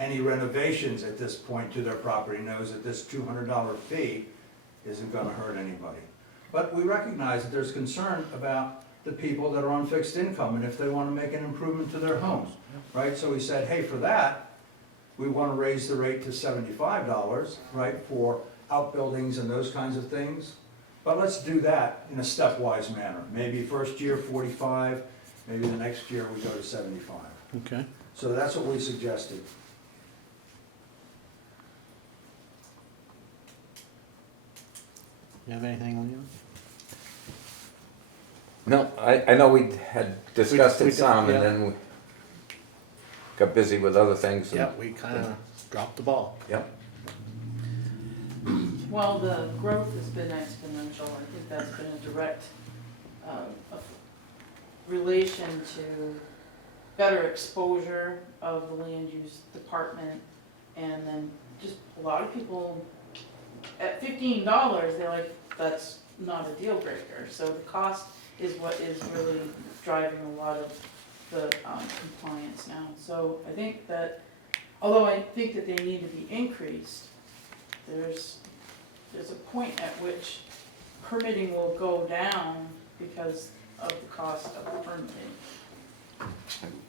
any renovations at this point to their property knows that this $200 fee isn't gonna hurt anybody. But we recognize that there's concern about the people that are on fixed income and if they wanna make an improvement to their homes, right? So we said, hey, for that, we wanna raise the rate to $75, right, for outbuildings and those kinds of things. But let's do that in a stepwise manner. Maybe first year 45, maybe the next year we go to 75. Okay. So that's what we suggested. You have anything, Leon? No, I know we had discussed We it did, some, yeah. and then we got busy with other things. and- Yeah, we kind of dropped the ball. Yep. Well, the growth has been exponential. I think that's been a direct relation to better exposure of the land use department. And then just a lot of people, at $15, they're like, that's not a deal breaker. So the cost is what is really driving a lot of the compliance now. So I think that, although I think that they need to be increased, there's a point at which permitting will go down because of the cost of permitting.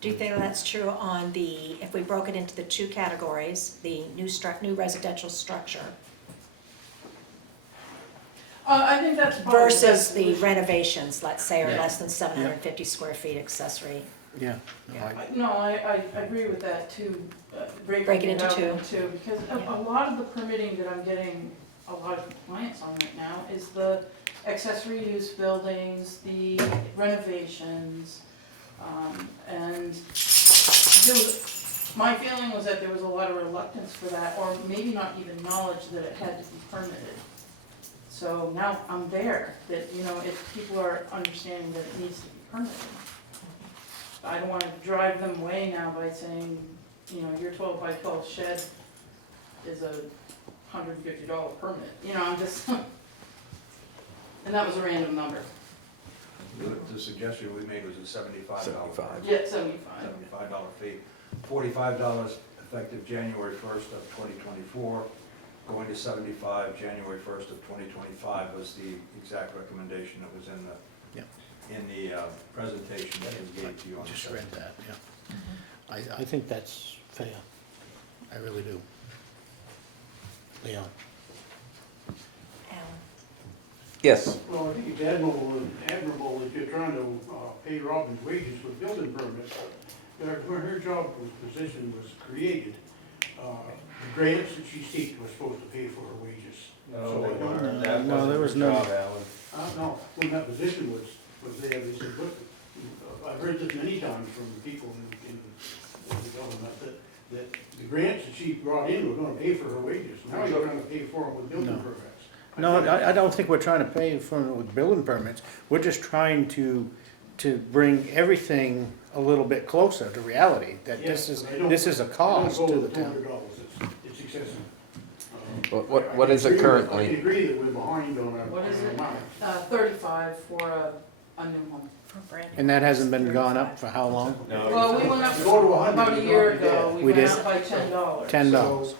Do you think that's true on the, if we broke it into the 2 categories, the new residential structure I think that's part of versus the definition. renovations, let's say, or Yeah. less than 750 square feet accessory? Yeah. No, I agree with that too, Break it breaking it into out two. into two, because Yeah. a lot of the permitting that I'm getting a lot of compliance on right now is the accessory use buildings, the renovations, and my feeling was that there was a lot of reluctance for that, or maybe not even knowledge that it had to be permitted. So now I'm there, that, you know, if people are understanding that it needs to be permitted. I don't wanna drive them away now by saying, you know, your 12 by 12 shed is a $150 permit, you know, I'm just, and that was a random number. The suggestion we made was a $75. 75. Yeah, 75. $75 fee, $45 effective January 1st of 2024, going to 75 January 1st of 2025 was the exact recommendation that was in the presentation that we gave to you on the. Just read that, yeah. I think that's fair. I really do. Leon? Alan? Yes, Well, I think it's admirable that you're trying to pay Robin's wages for building permits. When her job position was created, the grants that she seeked were supposed to pay for her wages. So I don't- No, there was no. No, when that position was there, they said, look, I've heard this many times from people in the government, that the grants that she brought in were gonna pay for her wages. Now you're trying to pay for them with building No. permits. No, I don't think we're trying to pay for it with building permits. We're just trying to bring everything a little bit closer to reality, that this is a cost to the town. It's excessive. What is it currently? I agree that we're behind on our. What is on our it? amount. 35 for a new home. And that hasn't been gone up for how long? Well, we went up Go to 100, about a year ago, We we went did. up by $10. $10.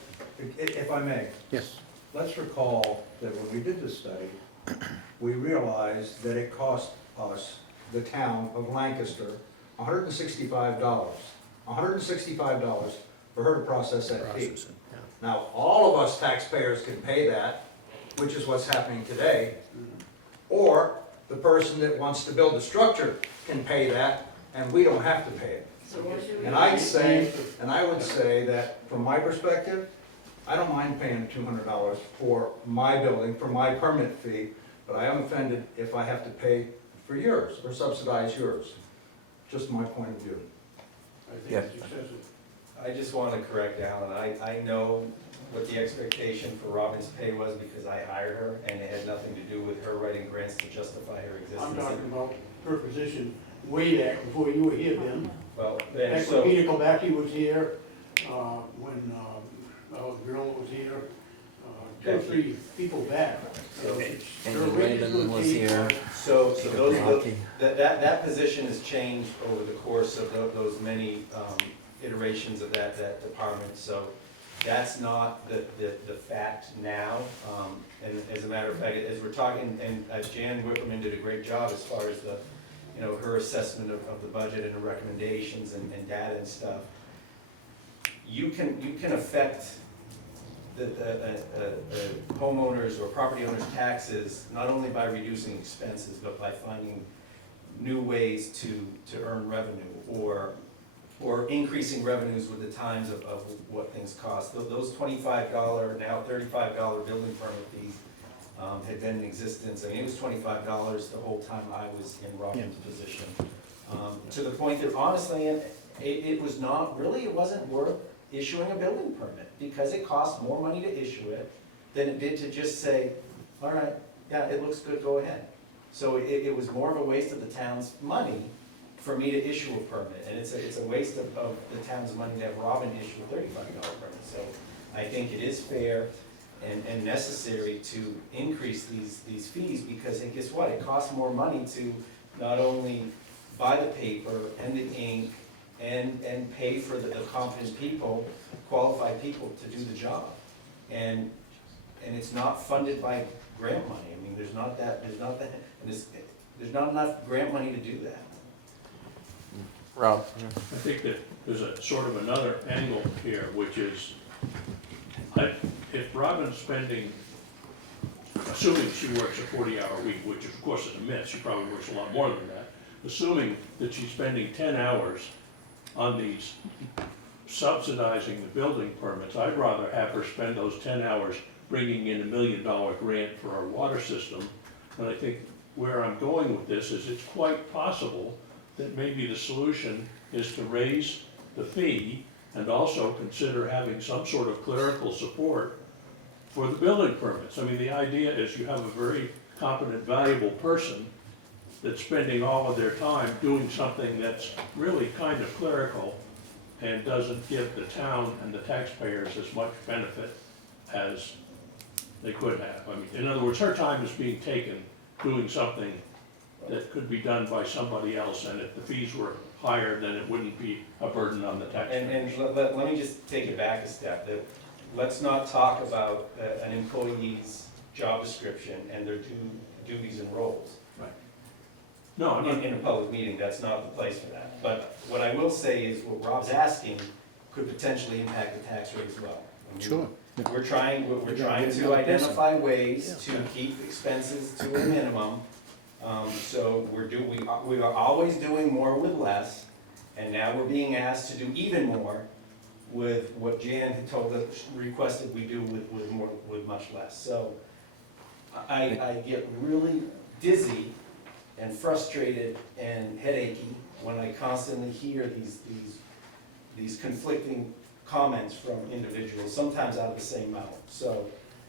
If I may, Yes. let's recall that when we did this study, we realized that it cost us, the town of Lancaster, $165. $165 for her to process that fee. Processing, yeah. Now, all of us taxpayers can pay that, which is what's happening today, or the person that wants to build a structure can pay that, and we don't have to pay it. So what should we And I would say that, from my perspective, I don't mind paying $200 for my building, for my permit fee, but I am offended if I have to pay for yours, or subsidize yours. Just my point of view. I think Yeah. it's excessive. I just want to correct Alan. I know what the expectation for Robin's pay was because I hired her, and it had nothing to do with her writing grants to justify her I'm existence. talking about her position way back before you were here, Ben. Well, then, Back when so, Peter Kobaki was here, when, the girl was here, 2 or 3 people back. And Her wages Raymond were was paid here. so those, Rocky. that position has changed over the course of those many iterations of that department, so that's not the fact now. And as a matter of fact, as we're talking, and Jan Whipperman did a great job as far as her assessment of the budget and the recommendations and data and stuff. You can affect the homeowners or property owners' taxes, not only by reducing expenses, but by finding new ways to earn revenue, or increasing revenues with the times of what things cost. Those $25, now $35 building permit fees had been in existence. I mean, it was $25 the whole time I was in Robin's position. To the point that honestly, it wasn't worth issuing a building permit, because it cost more money to issue it than it did to just say, all right, yeah, it looks good, go ahead. So it was more of a waste of the town's money for me to issue a permit, and it's a waste of the town's money to have Robin issue a $35 permit. So I think it is fair and necessary to increase these fees, because guess what? It costs more money to not only buy the paper and the ink and pay for the competent people, qualified people to do the job. And it's not funded by grant money. I mean, there's not enough grant money to do that. Rob? I think that there's a sort of another angle here, which is, if Robin's spending, assuming she works a 40-hour week, which of course is a myth, she probably works a lot more than that, assuming that she's spending 10 hours on these subsidizing the building permits, I'd rather have her spend those 10 hours bringing in $1 million grant for our water system. But I think where I'm going with this is it's quite possible that maybe the solution is to raise the fee and also consider having some sort of clerical support for the building permits. I mean, the idea is you have a very competent, valuable person that's spending all of their time doing something that's really kind of clerical and doesn't give the town and the taxpayers as much benefit as they could have. I mean, in other words, her time is being taken doing something that could be done by somebody else, and if the fees were higher, then it wouldn't be a burden on the taxpayers. And let me just take it back a step, that let's not talk about an employee's job description and their duties and roles. Right. No, I'm not. In a public meeting, that's not the place for that. But what I will say is what Rob's asking could potentially impact the tax rate as well. I mean, Sure. We're trying to identify ways to keep expenses to a minimum. So we are always doing more with less, and now we're being asked to do even more with what Jan had told us, requested we do with much less. So I get really dizzy and frustrated and headachy when I constantly hear these conflicting comments from individuals, sometimes out of the same mouth. So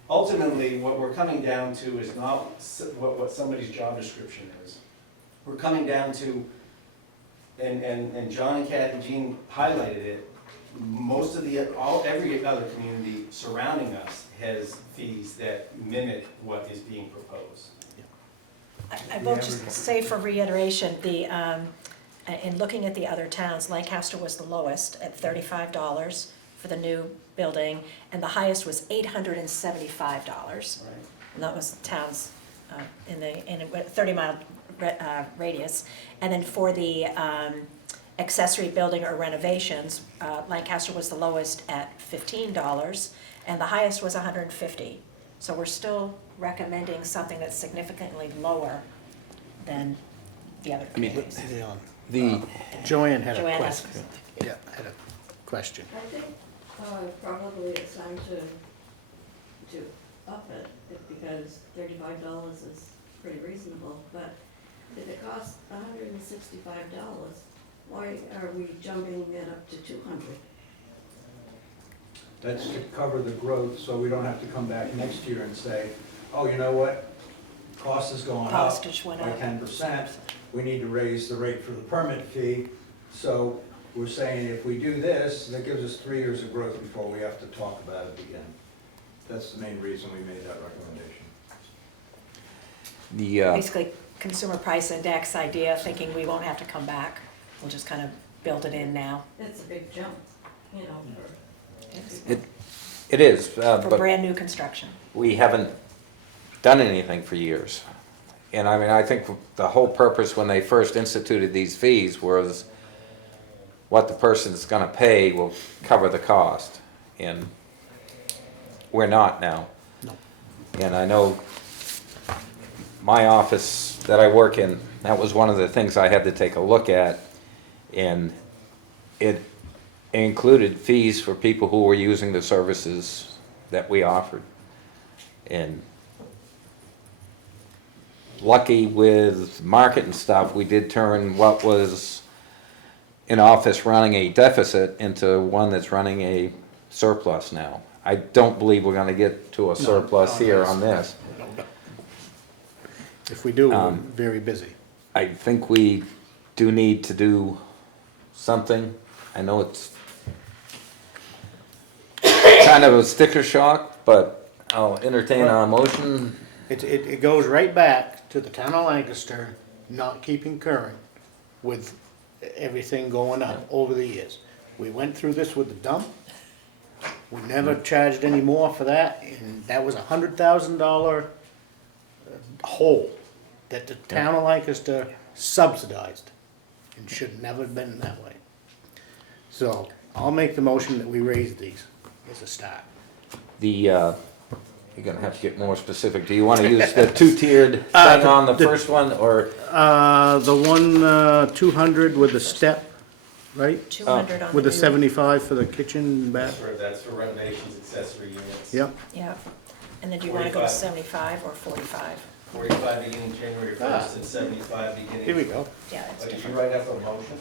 ultimately, what we're coming down to is not what somebody's job description is. We're coming down to, and John and Kathy Jean highlighted it, most of every other community surrounding us has fees that mimic what is being proposed. I will just say for reiteration, in looking at the other towns, Lancaster was the lowest at $35 for the new building, and the highest was $875. Right. And that was the towns in a 30-mile radius. And then for the accessory building or renovations, Lancaster was the lowest at $15, and the highest was $150. So we're still recommending something that's significantly lower than the other communities. Joanne had a Joanne question. has- Yeah, had a question. I think probably it's time to up it, because $35 is pretty reasonable, but if it costs $165, why are we jumping it up to 200? That's to cover the growth, so we don't have to come back next year and say, oh, you know what? Cost has gone up Postage went by up. 10%. We need to raise the rate for the permit fee. So we're saying if we do this, that gives us 3 years of growth before we have to talk about it again. That's the main reason we made that recommendation. Basically, consumer price index idea, thinking we won't have to come back. We'll just kind of build it in now. It's a big jump, you know, It is, For but brand new construction. we haven't done anything for years. And I mean, I think the whole purpose when they first instituted these fees was what the person's gonna pay will cover the cost. And we're not now. No. And I know my office that I work in, that was one of the things I had to take a look at. And it included fees for people who were using the services that we offered. And lucky with market and stuff, we did turn what was an office running a deficit into one that's running a surplus now. I don't believe we're gonna get to a surplus here on this. If we do, we're very busy. I think we do need to do something. I know it's kind of a sticker shock, but I'll entertain a motion. It goes right back to the town of Lancaster not keeping current with everything going up over the years. We went through this with the dump. We never charged any more for that, and that was $100,000 hole that the town of Lancaster subsidized, and should never have been that way. So, I'll make the motion that we raise these as a start. You're gonna have to get more specific. Do you wanna use the two-tiered thing on the first one, or? The one, 200 with the step, right? 200 on With the new- 75 for the kitchen and bath. That's for renovations, accessory units. Yep. Yeah. And then do you wanna go to 45. 75 or 45? 45 beginning January Ah. 1st and 75 beginning. Here we go. Yeah, it's Did you different. write that for a motion?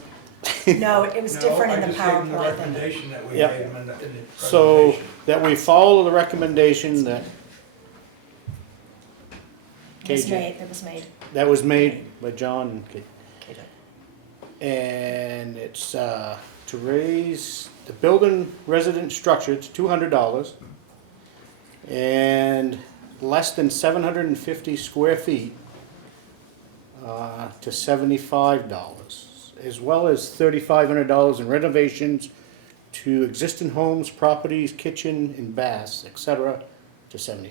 No, it was different in the No, I just gave them the PowerPoint than. recommendation that we Yep. made them in the So, presentation. that we follow the recommendation that It was KJ, made, it was made. that was made by John and Kate. KJ. And it's, to raise the building resident structure to $200 and less than 750 square feet to $75, as well as $3,500 in renovations to existing homes, properties, kitchen and baths, etc., to $75.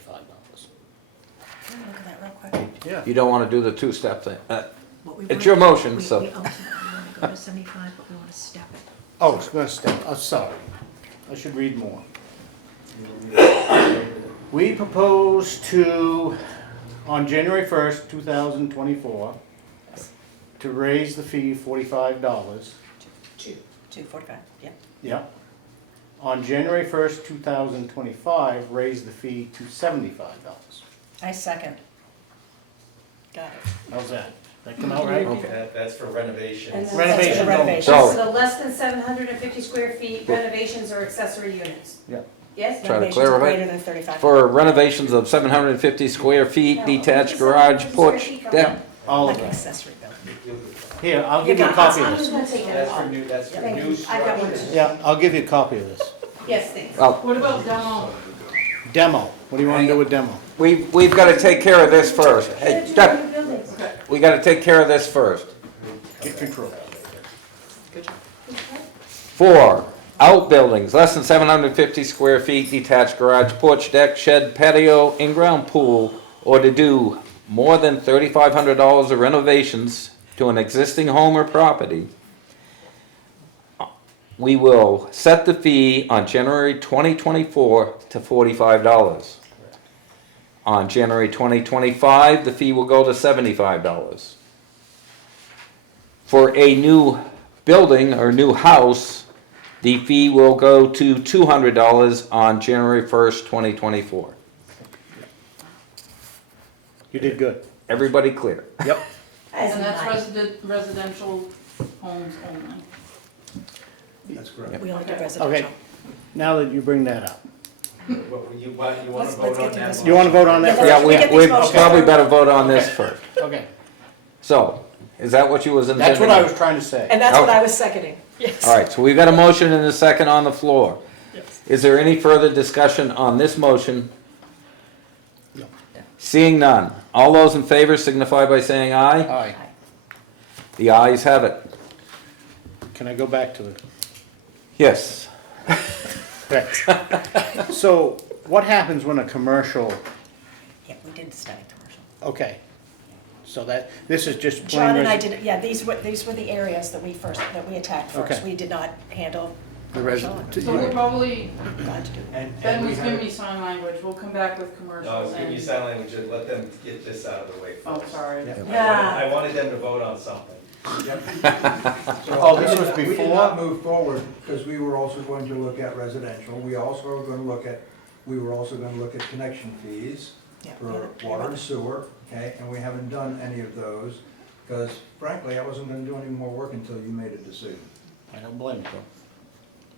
Can I look at that real quick? Yeah. You don't wanna do the two-step thing. What we It's want- your motion, we- so. We ultimately want to go to 75, but we want to step it. Oh, it's gonna step, oh, sorry, I should read more. We propose to, on January 1st, 2024, to raise the fee $45. 245, yeah. Yep. On January 1st, 2025, raise the fee to $75. I second. Got it. How's that? That come out right? That's for renovations. And then- Renovation. That's for renovations. So- So less than 750 square feet renovations or accessory units? Yeah. Yes? Try to Renovations clarify. greater than 35. For renovations of 750 square feet, detached garage, porch, deck. All Like of an that. accessory building. Here, I'll give you a copy of I'm just this. gonna take it That's for off. new, that's for Thank new you. I got one structures. too. Yeah, I'll give you a copy of this. Yes, thanks. Well, What about demo? Demo, what do you wanna do with demo? we've gotta take care of this first. Hey, Deb, we gotta take care of this first. Get control. Good job. 4, outbuildings, less than 750 square feet, detached garage, porch, deck, shed, patio, in-ground pool, or to do more than $3,500 of renovations to an existing home or property. We will set the fee on January 2024 to $45. On January 2025, the fee will go to $75. For a new building or new house, the fee will go to $200 on January 1st, 2024. You did good. Everybody clear? Yep. And that's residential homes only. That's correct. We only do Okay, residential. now that you bring that up. What, you want to Let's vote get on through that? this You wanna vote on that Yeah, first? Yeah, we get these we motions probably first. better vote on this Okay. first. Okay, So, is that what you was intending? that's what I was trying to say. And that's what Okay. I was seconding, yes. All right, so we've got a motion and a second on the floor. Yes. Is there any further discussion on this motion? No. Seeing none. All those in favor signify by saying aye. Aye. The ayes have it. Can I go back to the? Yes. Correct. So, what happens when a commercial, Yeah, we didn't study commercial. okay, so that, this is just plain. John and I resi- did, yeah, these were the areas that we attacked first. Okay. We did not handle The commercial. resident. So we'll probably, Glad to do it. Ben we was had- giving me sign language, we'll come back with No, I commercial was giving you and, sign language, and let them get this out of the way oh, first. sorry. I wanted them to vote on something. Oh, this was We did before? not move forward, because we were also going to look at residential, we were also going to look at connection fees Yeah, for the other- water and sewer, okay, and we haven't done any of those, because frankly, I wasn't gonna do any more work until you made a decision. I don't blame you.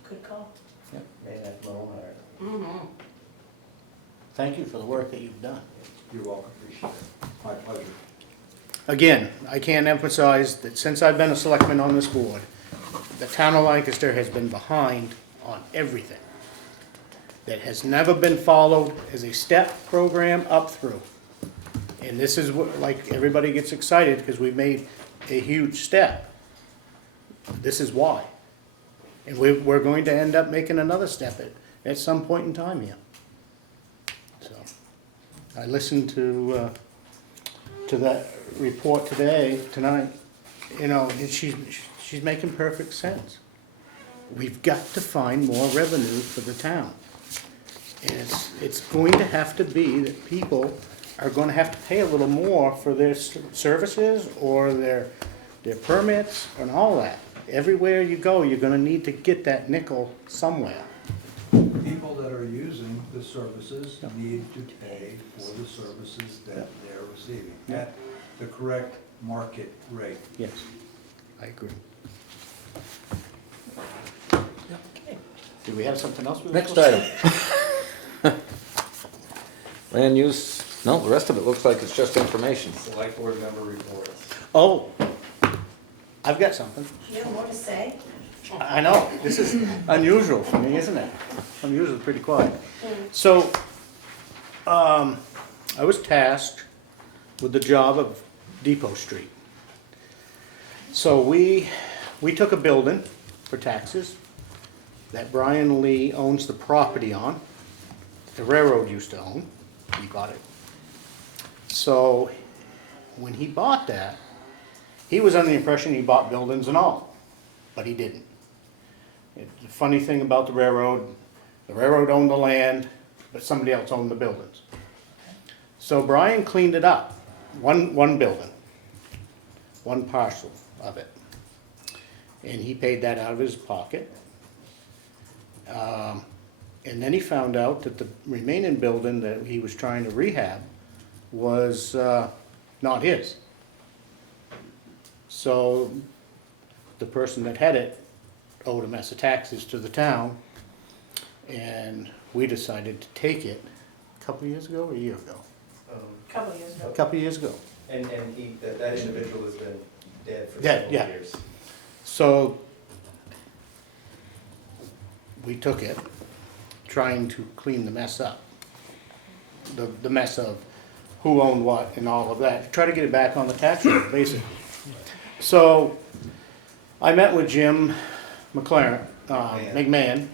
Good call. Man, that's my own heart. Mhm. Thank you for the work that you've done. You're welcome, appreciate it, my pleasure. Again, I can't emphasize that since I've been a selectman on this board, the town of Lancaster has been behind on everything. That has never been followed as a step program up through. And this is what, like, everybody gets excited because we made a huge step. This is why. And we're going to end up making another step at some point in time here. So, I listened to that report tonight, you know, and she's making perfect sense. We've got to find more revenue for the town. And it's going to have to be that people are gonna have to pay a little more for their services or their permits and all that. Everywhere you go, you're gonna need to get that nickel somewhere. People that are are using the services need to pay for the services that they're receiving at the correct market rate. Yes, I agree. Do we have something else? Next item. Land use, no, the rest of it looks like it's just information. Select board member reports. Oh, I've got something. You have more to say? I know, this is unusual for me, isn't it? I'm usually pretty quiet. So, I was tasked with the job of Depot Street. So we took a building for taxes that Brian Lee owns the property on. The railroad used to own, he bought it. So, when he bought that, he was under the impression he bought buildings and all, but he didn't. The funny thing about the railroad owned the land, but somebody else owned the buildings. So Brian cleaned it up, one building, one parcel of it. And he paid that out of his pocket. And then he found out that the remaining building that he was trying to rehab was not his. So the person that had it owed a mess of taxes to the town, and we decided to take it a couple of years ago or a year ago? Couple years ago. A couple of years ago. And that individual has been dead for Dead, several yeah. years. So we took it, trying to clean the mess up. The mess of who owned what and all of that, to try to get it back on the tax roll, basically. So I met with Jim McMahon,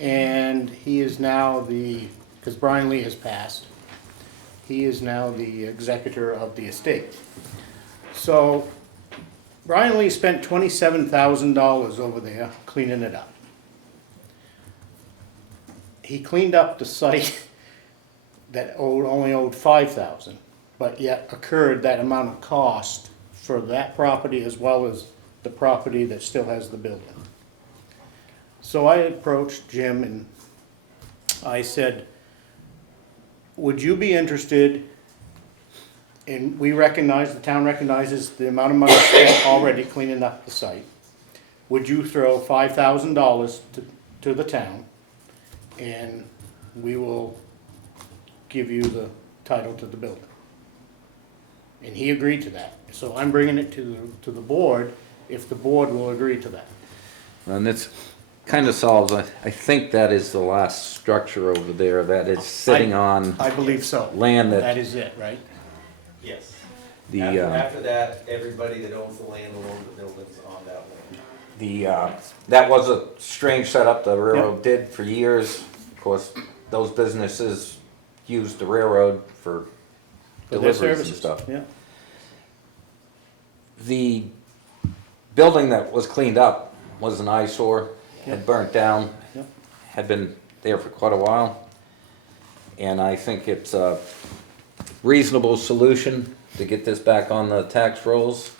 and he is now because Brian Lee has passed, he is now the executor of the estate. So Brian Lee spent $27,000 over there cleaning it up. He cleaned up the site that only owed $5,000, but yet incurred that amount of cost for that property as well as the property that still has the building. So I approached Jim and I said, would you be interested, and the town recognizes the amount of money spent already cleaning up the site. Would you throw $5,000 to the town, and we will give you the title to the building? And he agreed to that. So I'm bringing it to the board, if the board will agree to that. And it's kind of solves, I think that is the last structure over there that is sitting on I believe so. land That that is it, right? Yes. the, After that, everybody that owns the land will own the buildings on that land. that was a strange setup the railroad did for years. Of course, those businesses used the railroad for For their deliveries and services, stuff. yeah. The building that was cleaned up was an eyesore, had burnt down, Yep. had been there for quite a while. And I think it's a reasonable solution to get this back on the tax rolls.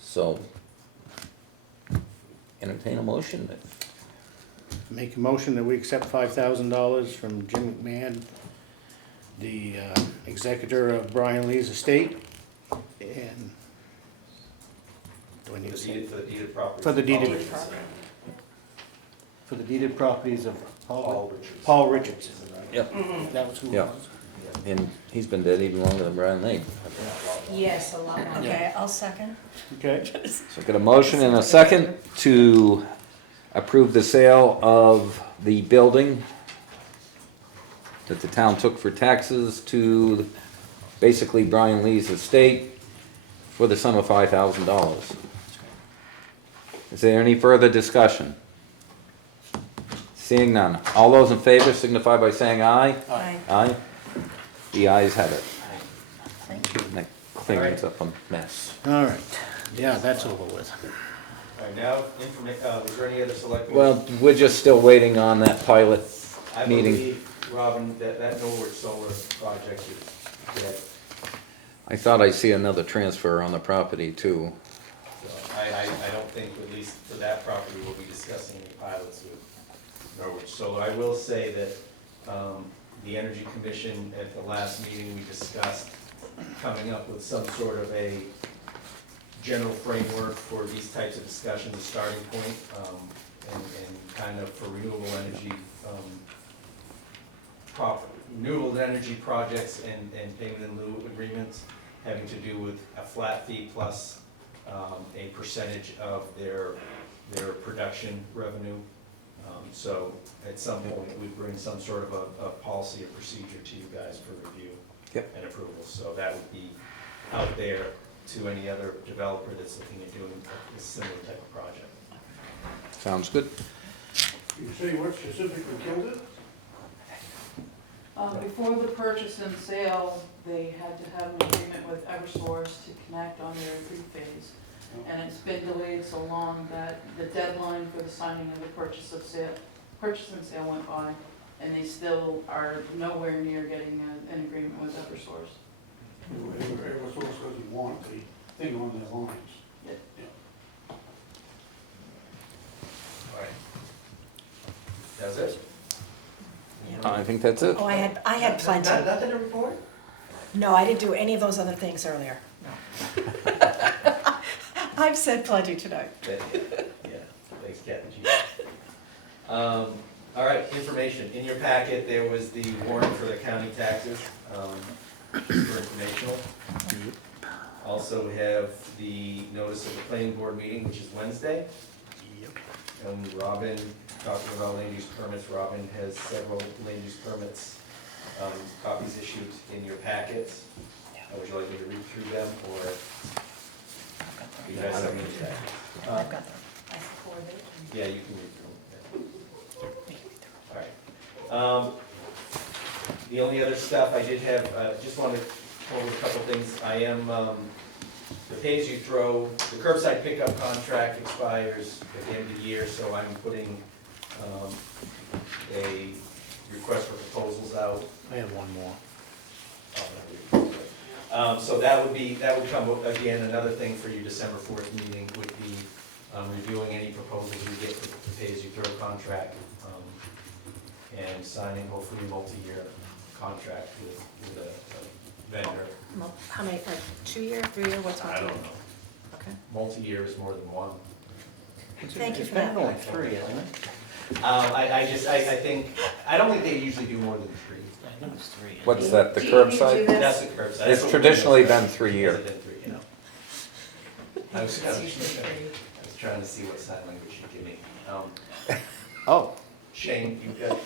So, entertain a motion. Make a motion that we accept $5,000 from Jim McMahon, the executor of Brian Lee's estate, and do I need to say? For the deeded property. For the deeded- Paul Richardson. For the deeded properties of Paul Richardson. Paul Richardson. Yep. That was who it Yeah. was. And he's been dead even longer than Brian Lee. Yes, a lot more. Okay, I'll second. Okay, So got a motion and a second to approve the sale of the building that the town took for taxes to basically Brian Lee's estate for the sum of $5,000. Is there any further discussion? Seeing none. All those in favor signify by saying aye. Aye. Aye. The ayes have it. Thank you. And that cleans up a mess. all right. Yeah, that's over with. All right, now, is there any other select? board? Well, we're just still waiting on that pilot I meeting. believe, Robin, that Norwood Solar project is dead. I thought I see another transfer on the property too. So I don't think, at least for that property, we'll be discussing any pilots with Norwood So I will say that the Energy Commission, at the last meeting, we discussed coming up with some sort of a general framework for these types of discussions, a starting point, and kind of for renewable energy, renewable energy projects and payment in lieu agreements having to do with a flat fee plus a percentage of their production revenue. So at some point, we'd bring some sort of a policy or procedure to you guys for review and approval. So that would be out there to any other developer that's looking at doing a similar type of project. Sounds good. You say what specifically killed it? Before the purchase and sale, they had to have an agreement with Eversource to connect on their three-phase. And it's been delayed so long that the deadline for the signing of the purchase and sale went by, and they still are nowhere near getting an agreement with Eversource. Eversource doesn't want the thing on their lines. Yeah. All right. That's it? I think that's it. Oh, I had plenty. Nothing to report? No, I didn't do any of those other things earlier, no. I've said plenty tonight. Yeah, thanks, Kathy. All right, information. In your packet, there was the warrant for the county taxes, just for informational. Also have the notice of the planning board meeting, which is Wednesday. And Robin, talking about land use permits, Robin has several land use permits, copies issued in your packets. Would you like me to read through them, or you guys have any? I've got them. Yeah, you can read through them. All right. The only other stuff I did have, just wanted to go over a couple things. I am, the pay-as-you-throw, the curbside pickup contract expires at the end of the year, so I'm putting a request for proposals out. I have one more. So that would come, again, another thing for your December 4th meeting would be reviewing any proposals we get for the pay-as-you-throw contract, and signing hopefully a multi-year contract with a vendor. How many, like 2 year, 3 year, what's I don't multi-year? know. Okay. Multi-year is more than one. Thank you It's for been that. only 3, isn't it? I think, I don't think they usually do more than 3. I think it's 3. What's that, the Do you do curbside? that? That's the curbside. It's traditionally been 3 years. Has it been 3, yeah. I was trying to see what sign language you give me. Oh, Shane, you got,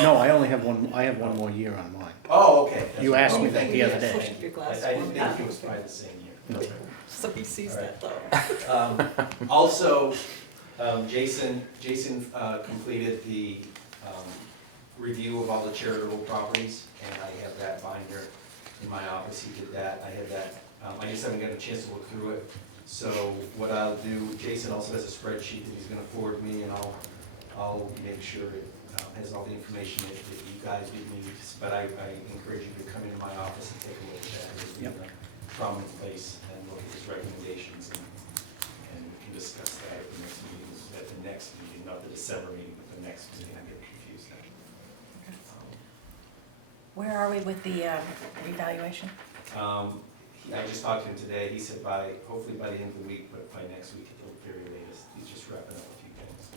no, I only have one, I have one more year on mine. oh, okay. You asked me that Thank the you. other Yes, day. thank you. Your glass I didn't one. think it was probably the same year. No. So he sees All right. that though. Also, Jason completed the review of all the charitable properties, and I have that binder in my office. He did that. I have that. I just haven't got a chance to look through it. So what I'll do, Jason also has a spreadsheet that he's gonna forward me, and I'll make sure it has all the information that you guys need. But I encourage you to come into my office and take a look at that. It's in a prominent place, and look at his recommendations, and we can discuss that at the next meeting, not the December meeting, but the next meeting. I get confused now. Where are we with the revaluation? I just talked to him today. He said hopefully by the end of the week, but by next week at the very latest. He's just wrapping up a few things.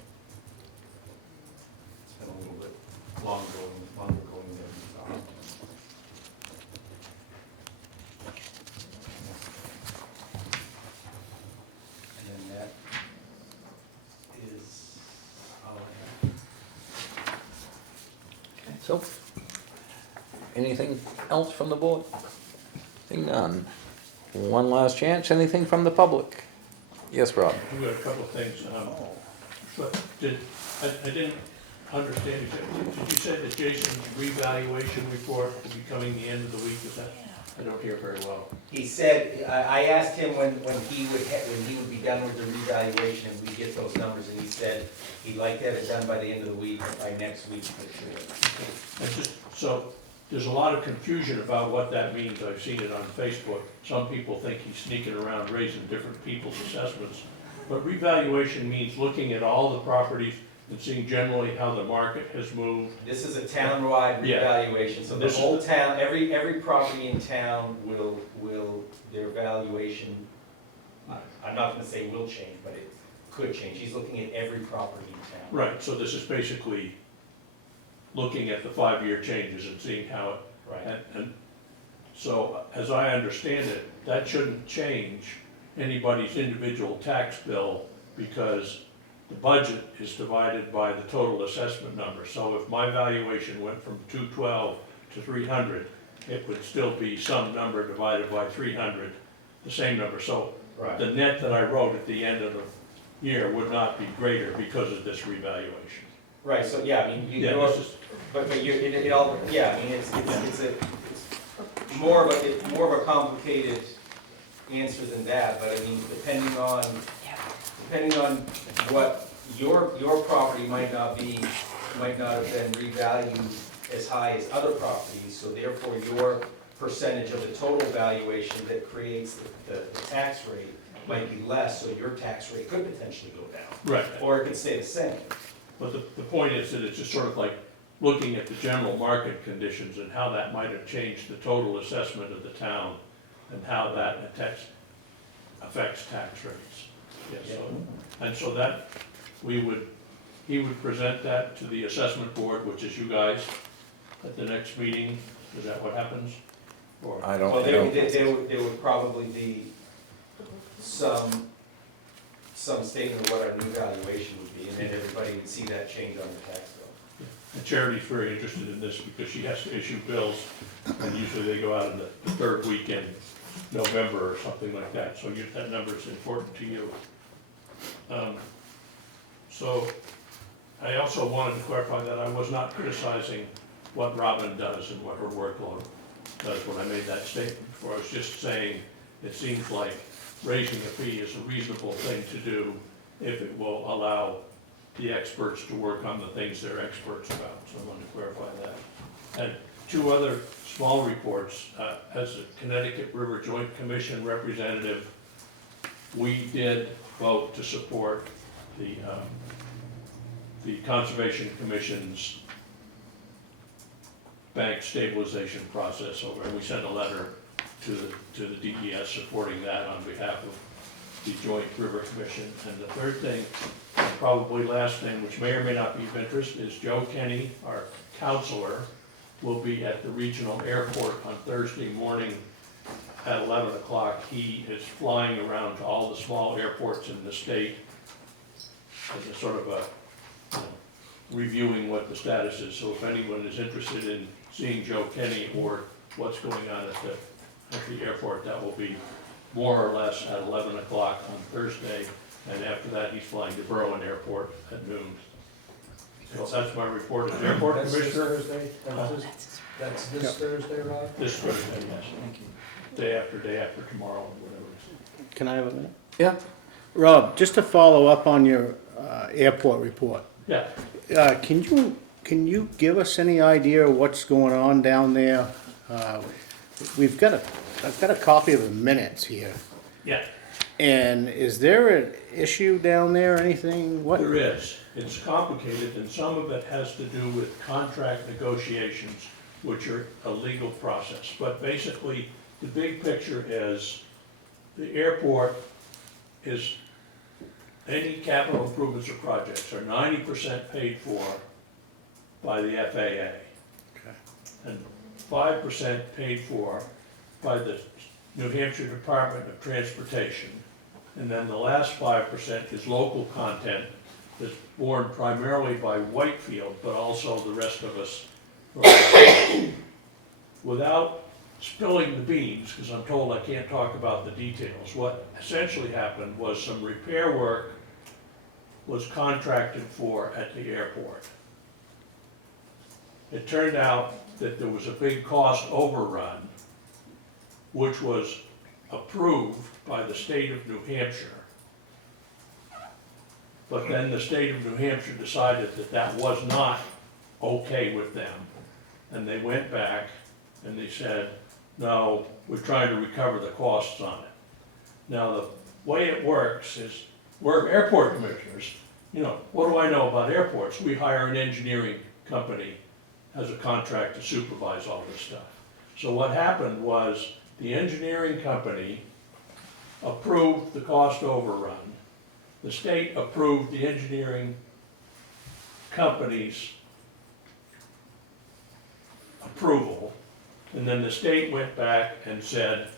It's been a little bit longer going than we thought. And then that is all I have. So, anything else from the board? Seeing none. One last chance, anything from the public? Yes, Rob? We've got a couple of things, but I didn't understand exactly, did you say that Jason's revaluation report will be coming the end of the week, is that? I don't hear very well. He said, I asked him when he would be done with the revaluation and we get those numbers, and he said he'd like to have it done by the end of the week, by next week for sure. So, there's a lot of confusion about what that means. I've seen it on Facebook. Some people think he's sneaking around raising different people's assessments. But revaluation means looking at all the properties and seeing generally how the market has moved. This is a town-wide Yeah. revaluation, so the This is whole the- town, every property in town will, their valuation, I'm not gonna say will change, but it could change. He's looking at every property in town. Right, so this is basically looking at the 5-year changes and seeing how it, Right. and so as I understand it, that shouldn't change anybody's individual tax bill because the budget is divided by the total assessment number. So if my valuation went from 212 to 300, it would still be some number divided by 300, the same number. So Right. the net that I wrote at the end of the year would not be greater because of this revaluation. Right, so, yeah, I mean, Yeah, you're, this is, but you, it all, yeah, I mean, it's more of a complicated answer than that, but I mean, depending on what your property might not have been revalued as high as other properties, so therefore your percentage of the total valuation that creates the tax rate might be less, so your tax rate could potentially go down. right. Or it could stay the same. But the point is that it's just sort of like looking at the general market conditions and how that might have changed the total assessment of the town and how that affects tax rates. Yes, so, and so that, he would present that to the assessment board, which is you guys, at the next meeting. Is that what happens? Or, I don't Well, know. there would probably be some statement of what our new valuation would be, and then everybody would see that change on the tax bill. and Charity's very interested in this because she has to issue bills, and usually they go out in the third week in November or something like that, so that number is important to you. So I also wanted to clarify that I was not criticizing what Robin does and what her workload does when I made that statement before. I was just saying, it seems like raising a fee is a reasonable thing to do if it will allow the experts to work on the things they're experts about, so I wanted to clarify that. And 2 other small reports. As a Connecticut River Joint Commission representative, we did vote to support the Conservation Commission's bank stabilization process over, and we sent a letter to the DES supporting that on behalf of the Joint River Commission. And the third thing, probably last thing, which may or may not be of interest, is Joe Kenny, our counselor, will be at the regional airport on Thursday morning at 11 o'clock. He is flying around to all the small airports in the state as a sort of a, reviewing what the status is. So if anyone is interested in seeing Joe Kenny or what's going on at the airport, that will be more or less at 11 o'clock on Thursday. And after that, he's flying to Berlin Airport at noon. So that's my report as airport That's this commissioner. Thursday? That's this Thursday, Rod? This Thursday, yes. Thank you. Day after tomorrow, whatever it is. Can I have a minute? Yeah, Rob, just to follow up on your airport report, Yeah, can you give us any idea what's going on down there? I've got a copy of the minutes here, yeah, and is there an issue down there or anything? What? there is. It's complicated, and some of it has to do with contract negotiations, which are a legal process. But basically, the big picture is the airport is, any capital improvements or projects are 90% paid for by the FAA. Okay. And 5% paid for by the New Hampshire Department of Transportation. And then the last 5% is local content that's borne primarily by Whitefield, but also the rest of us. Without spilling the beans, because I'm told I can't talk about the details, what essentially happened was some repair work was contracted for at the airport. It turned out that there was a big cost overrun, which was approved by the state of New Hampshire. But then the state of New Hampshire decided that that was not okay with them. And they went back and they said, no, we're trying to recover the costs on it. Now, the way it works is, we're airport commissioners, You know, what do I know about airports? We hire an engineering company as a contract to supervise all this stuff. So what happened was the engineering company approved the cost overrun. The state approved the engineering company's approval, and then the state went back and said,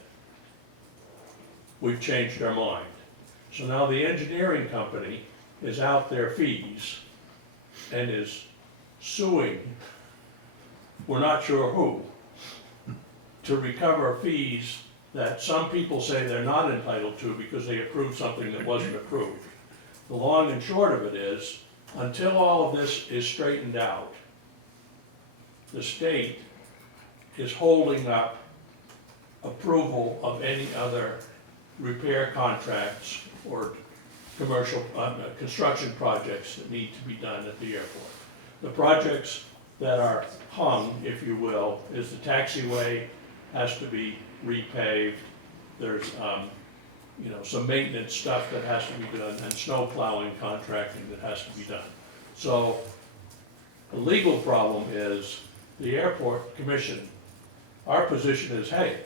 we've changed our mind. So now the engineering company is out their fees and is suing, we're not sure who, to recover fees that some people say they're not entitled to because they approved something that wasn't approved. The long and short of it is, until all of this is straightened out, the state is holding up approval of any other repair contracts or commercial, construction projects that need to be done at the airport. The projects that are hung, if you will, is the taxiway has to be repaved. There's, you know, some maintenance stuff that has to be done, and snow plowing contracting that has to be done. So the legal problem is the airport commission. Our position is, hey,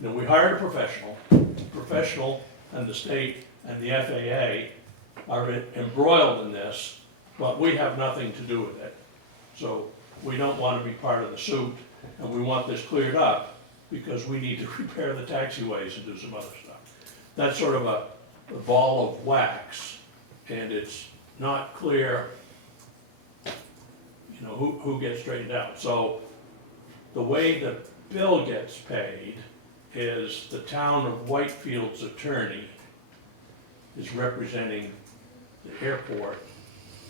you know, we hired a professional and the state and the FAA are embroiled in this, but we have nothing to do with it. So we don't want to be part of the suit, and we want this cleared up because we need to repair the taxiways and do some other stuff. That's sort of a ball of wax, and it's not clear, you know, who gets straightened out. So the way the bill gets paid is the town of Whitefield's attorney is representing the airport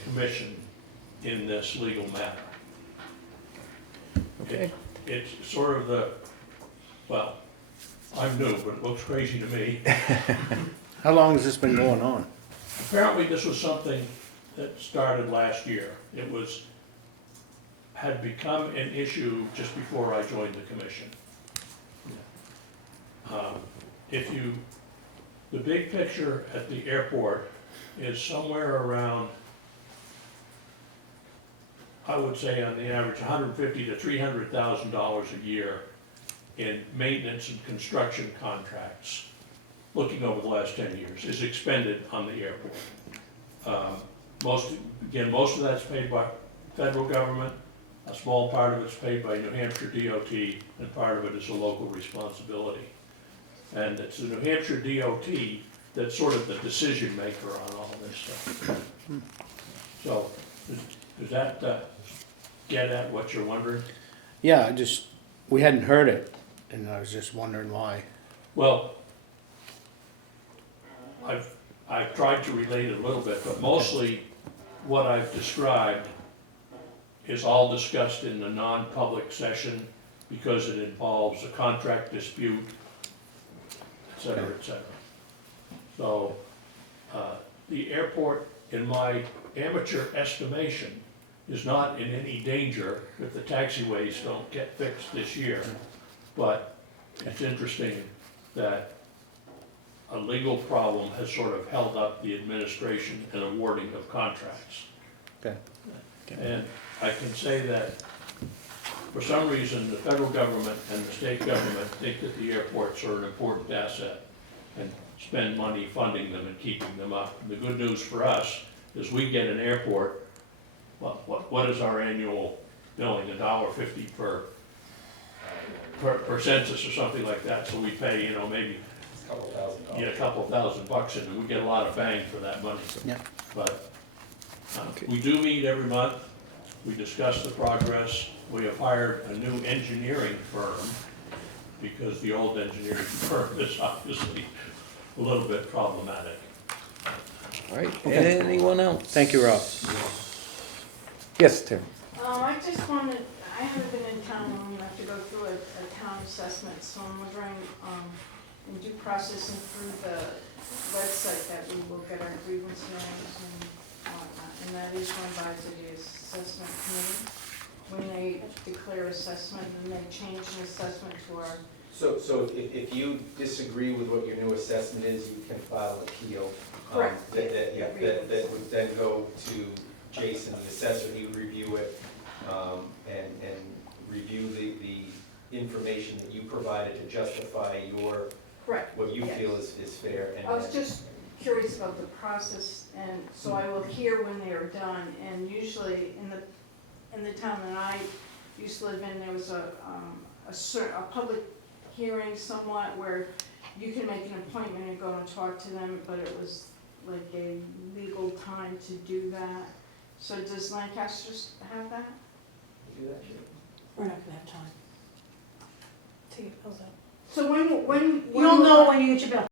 commission in this legal matter. Okay. It's sort of the, well, I'm new, but it looks crazy to me. How long has this been going on? Apparently this was something that started last year. It had become an issue just before I joined the commission. The big picture at the airport is somewhere around, I would say on the average, $150,000 to $300,000 a year in maintenance and construction contracts, looking over the last 10 years, is expended on the airport. Most of that's paid by federal government, a small part of it's paid by New Hampshire DOT, and part of it is a local responsibility. And it's the New Hampshire DOT that's sort of the decision maker on all this stuff. So, does that get at what you're wondering? Yeah, we hadn't heard it, and I was just wondering why. Well, I've tried to relate it a little bit, but mostly what I've described is all discussed in the non-public session because it involves a contract dispute, et cetera, et cetera. So, the airport, in my amateur estimation, is not in any danger if the taxiways don't get fixed this year. But it's interesting that a legal problem has sort of held up the administration and awarding of contracts. Okay. And I can say that for some reason, the federal government and the state government think that the airports are an important asset and spend money funding them and keeping them up. And the good news for us is we get an airport, well, what is our annual billing, $1.50 per census or something like that, so we pay, you know, maybe a couple thousand bucks, and we get a lot of bang for that money. Yeah. But we do meet every month, we discuss the progress, we have hired a new engineering firm, because the old engineering firm is obviously a little bit problematic. All right, anyone else? Thank you, Rob. Yes, Terry. I just wanted, I haven't been in town long enough to go through a town assessment, so I'm wondering, in due processing through the website that we will get our grievance hearings and whatnot, and that is run by the assessment committee. When they declare assessment and they change an assessment to our, So if you disagree with what your new assessment is, you can file an appeal Correct. That would then go to Jason, the assessor, he would review it, and review the information that you provided to justify Correct. what you Yes. feel is fair. And I was just curious about the process, and so I will hear when they are done, and usually in the town that I used to live in, there was a public hearing somewhat where you can make an appointment and go and talk to them, but it was like a legal time to do that. So does Lancaster have that? do that, sure. We're not gonna have time. So when You'll know when you get your bill.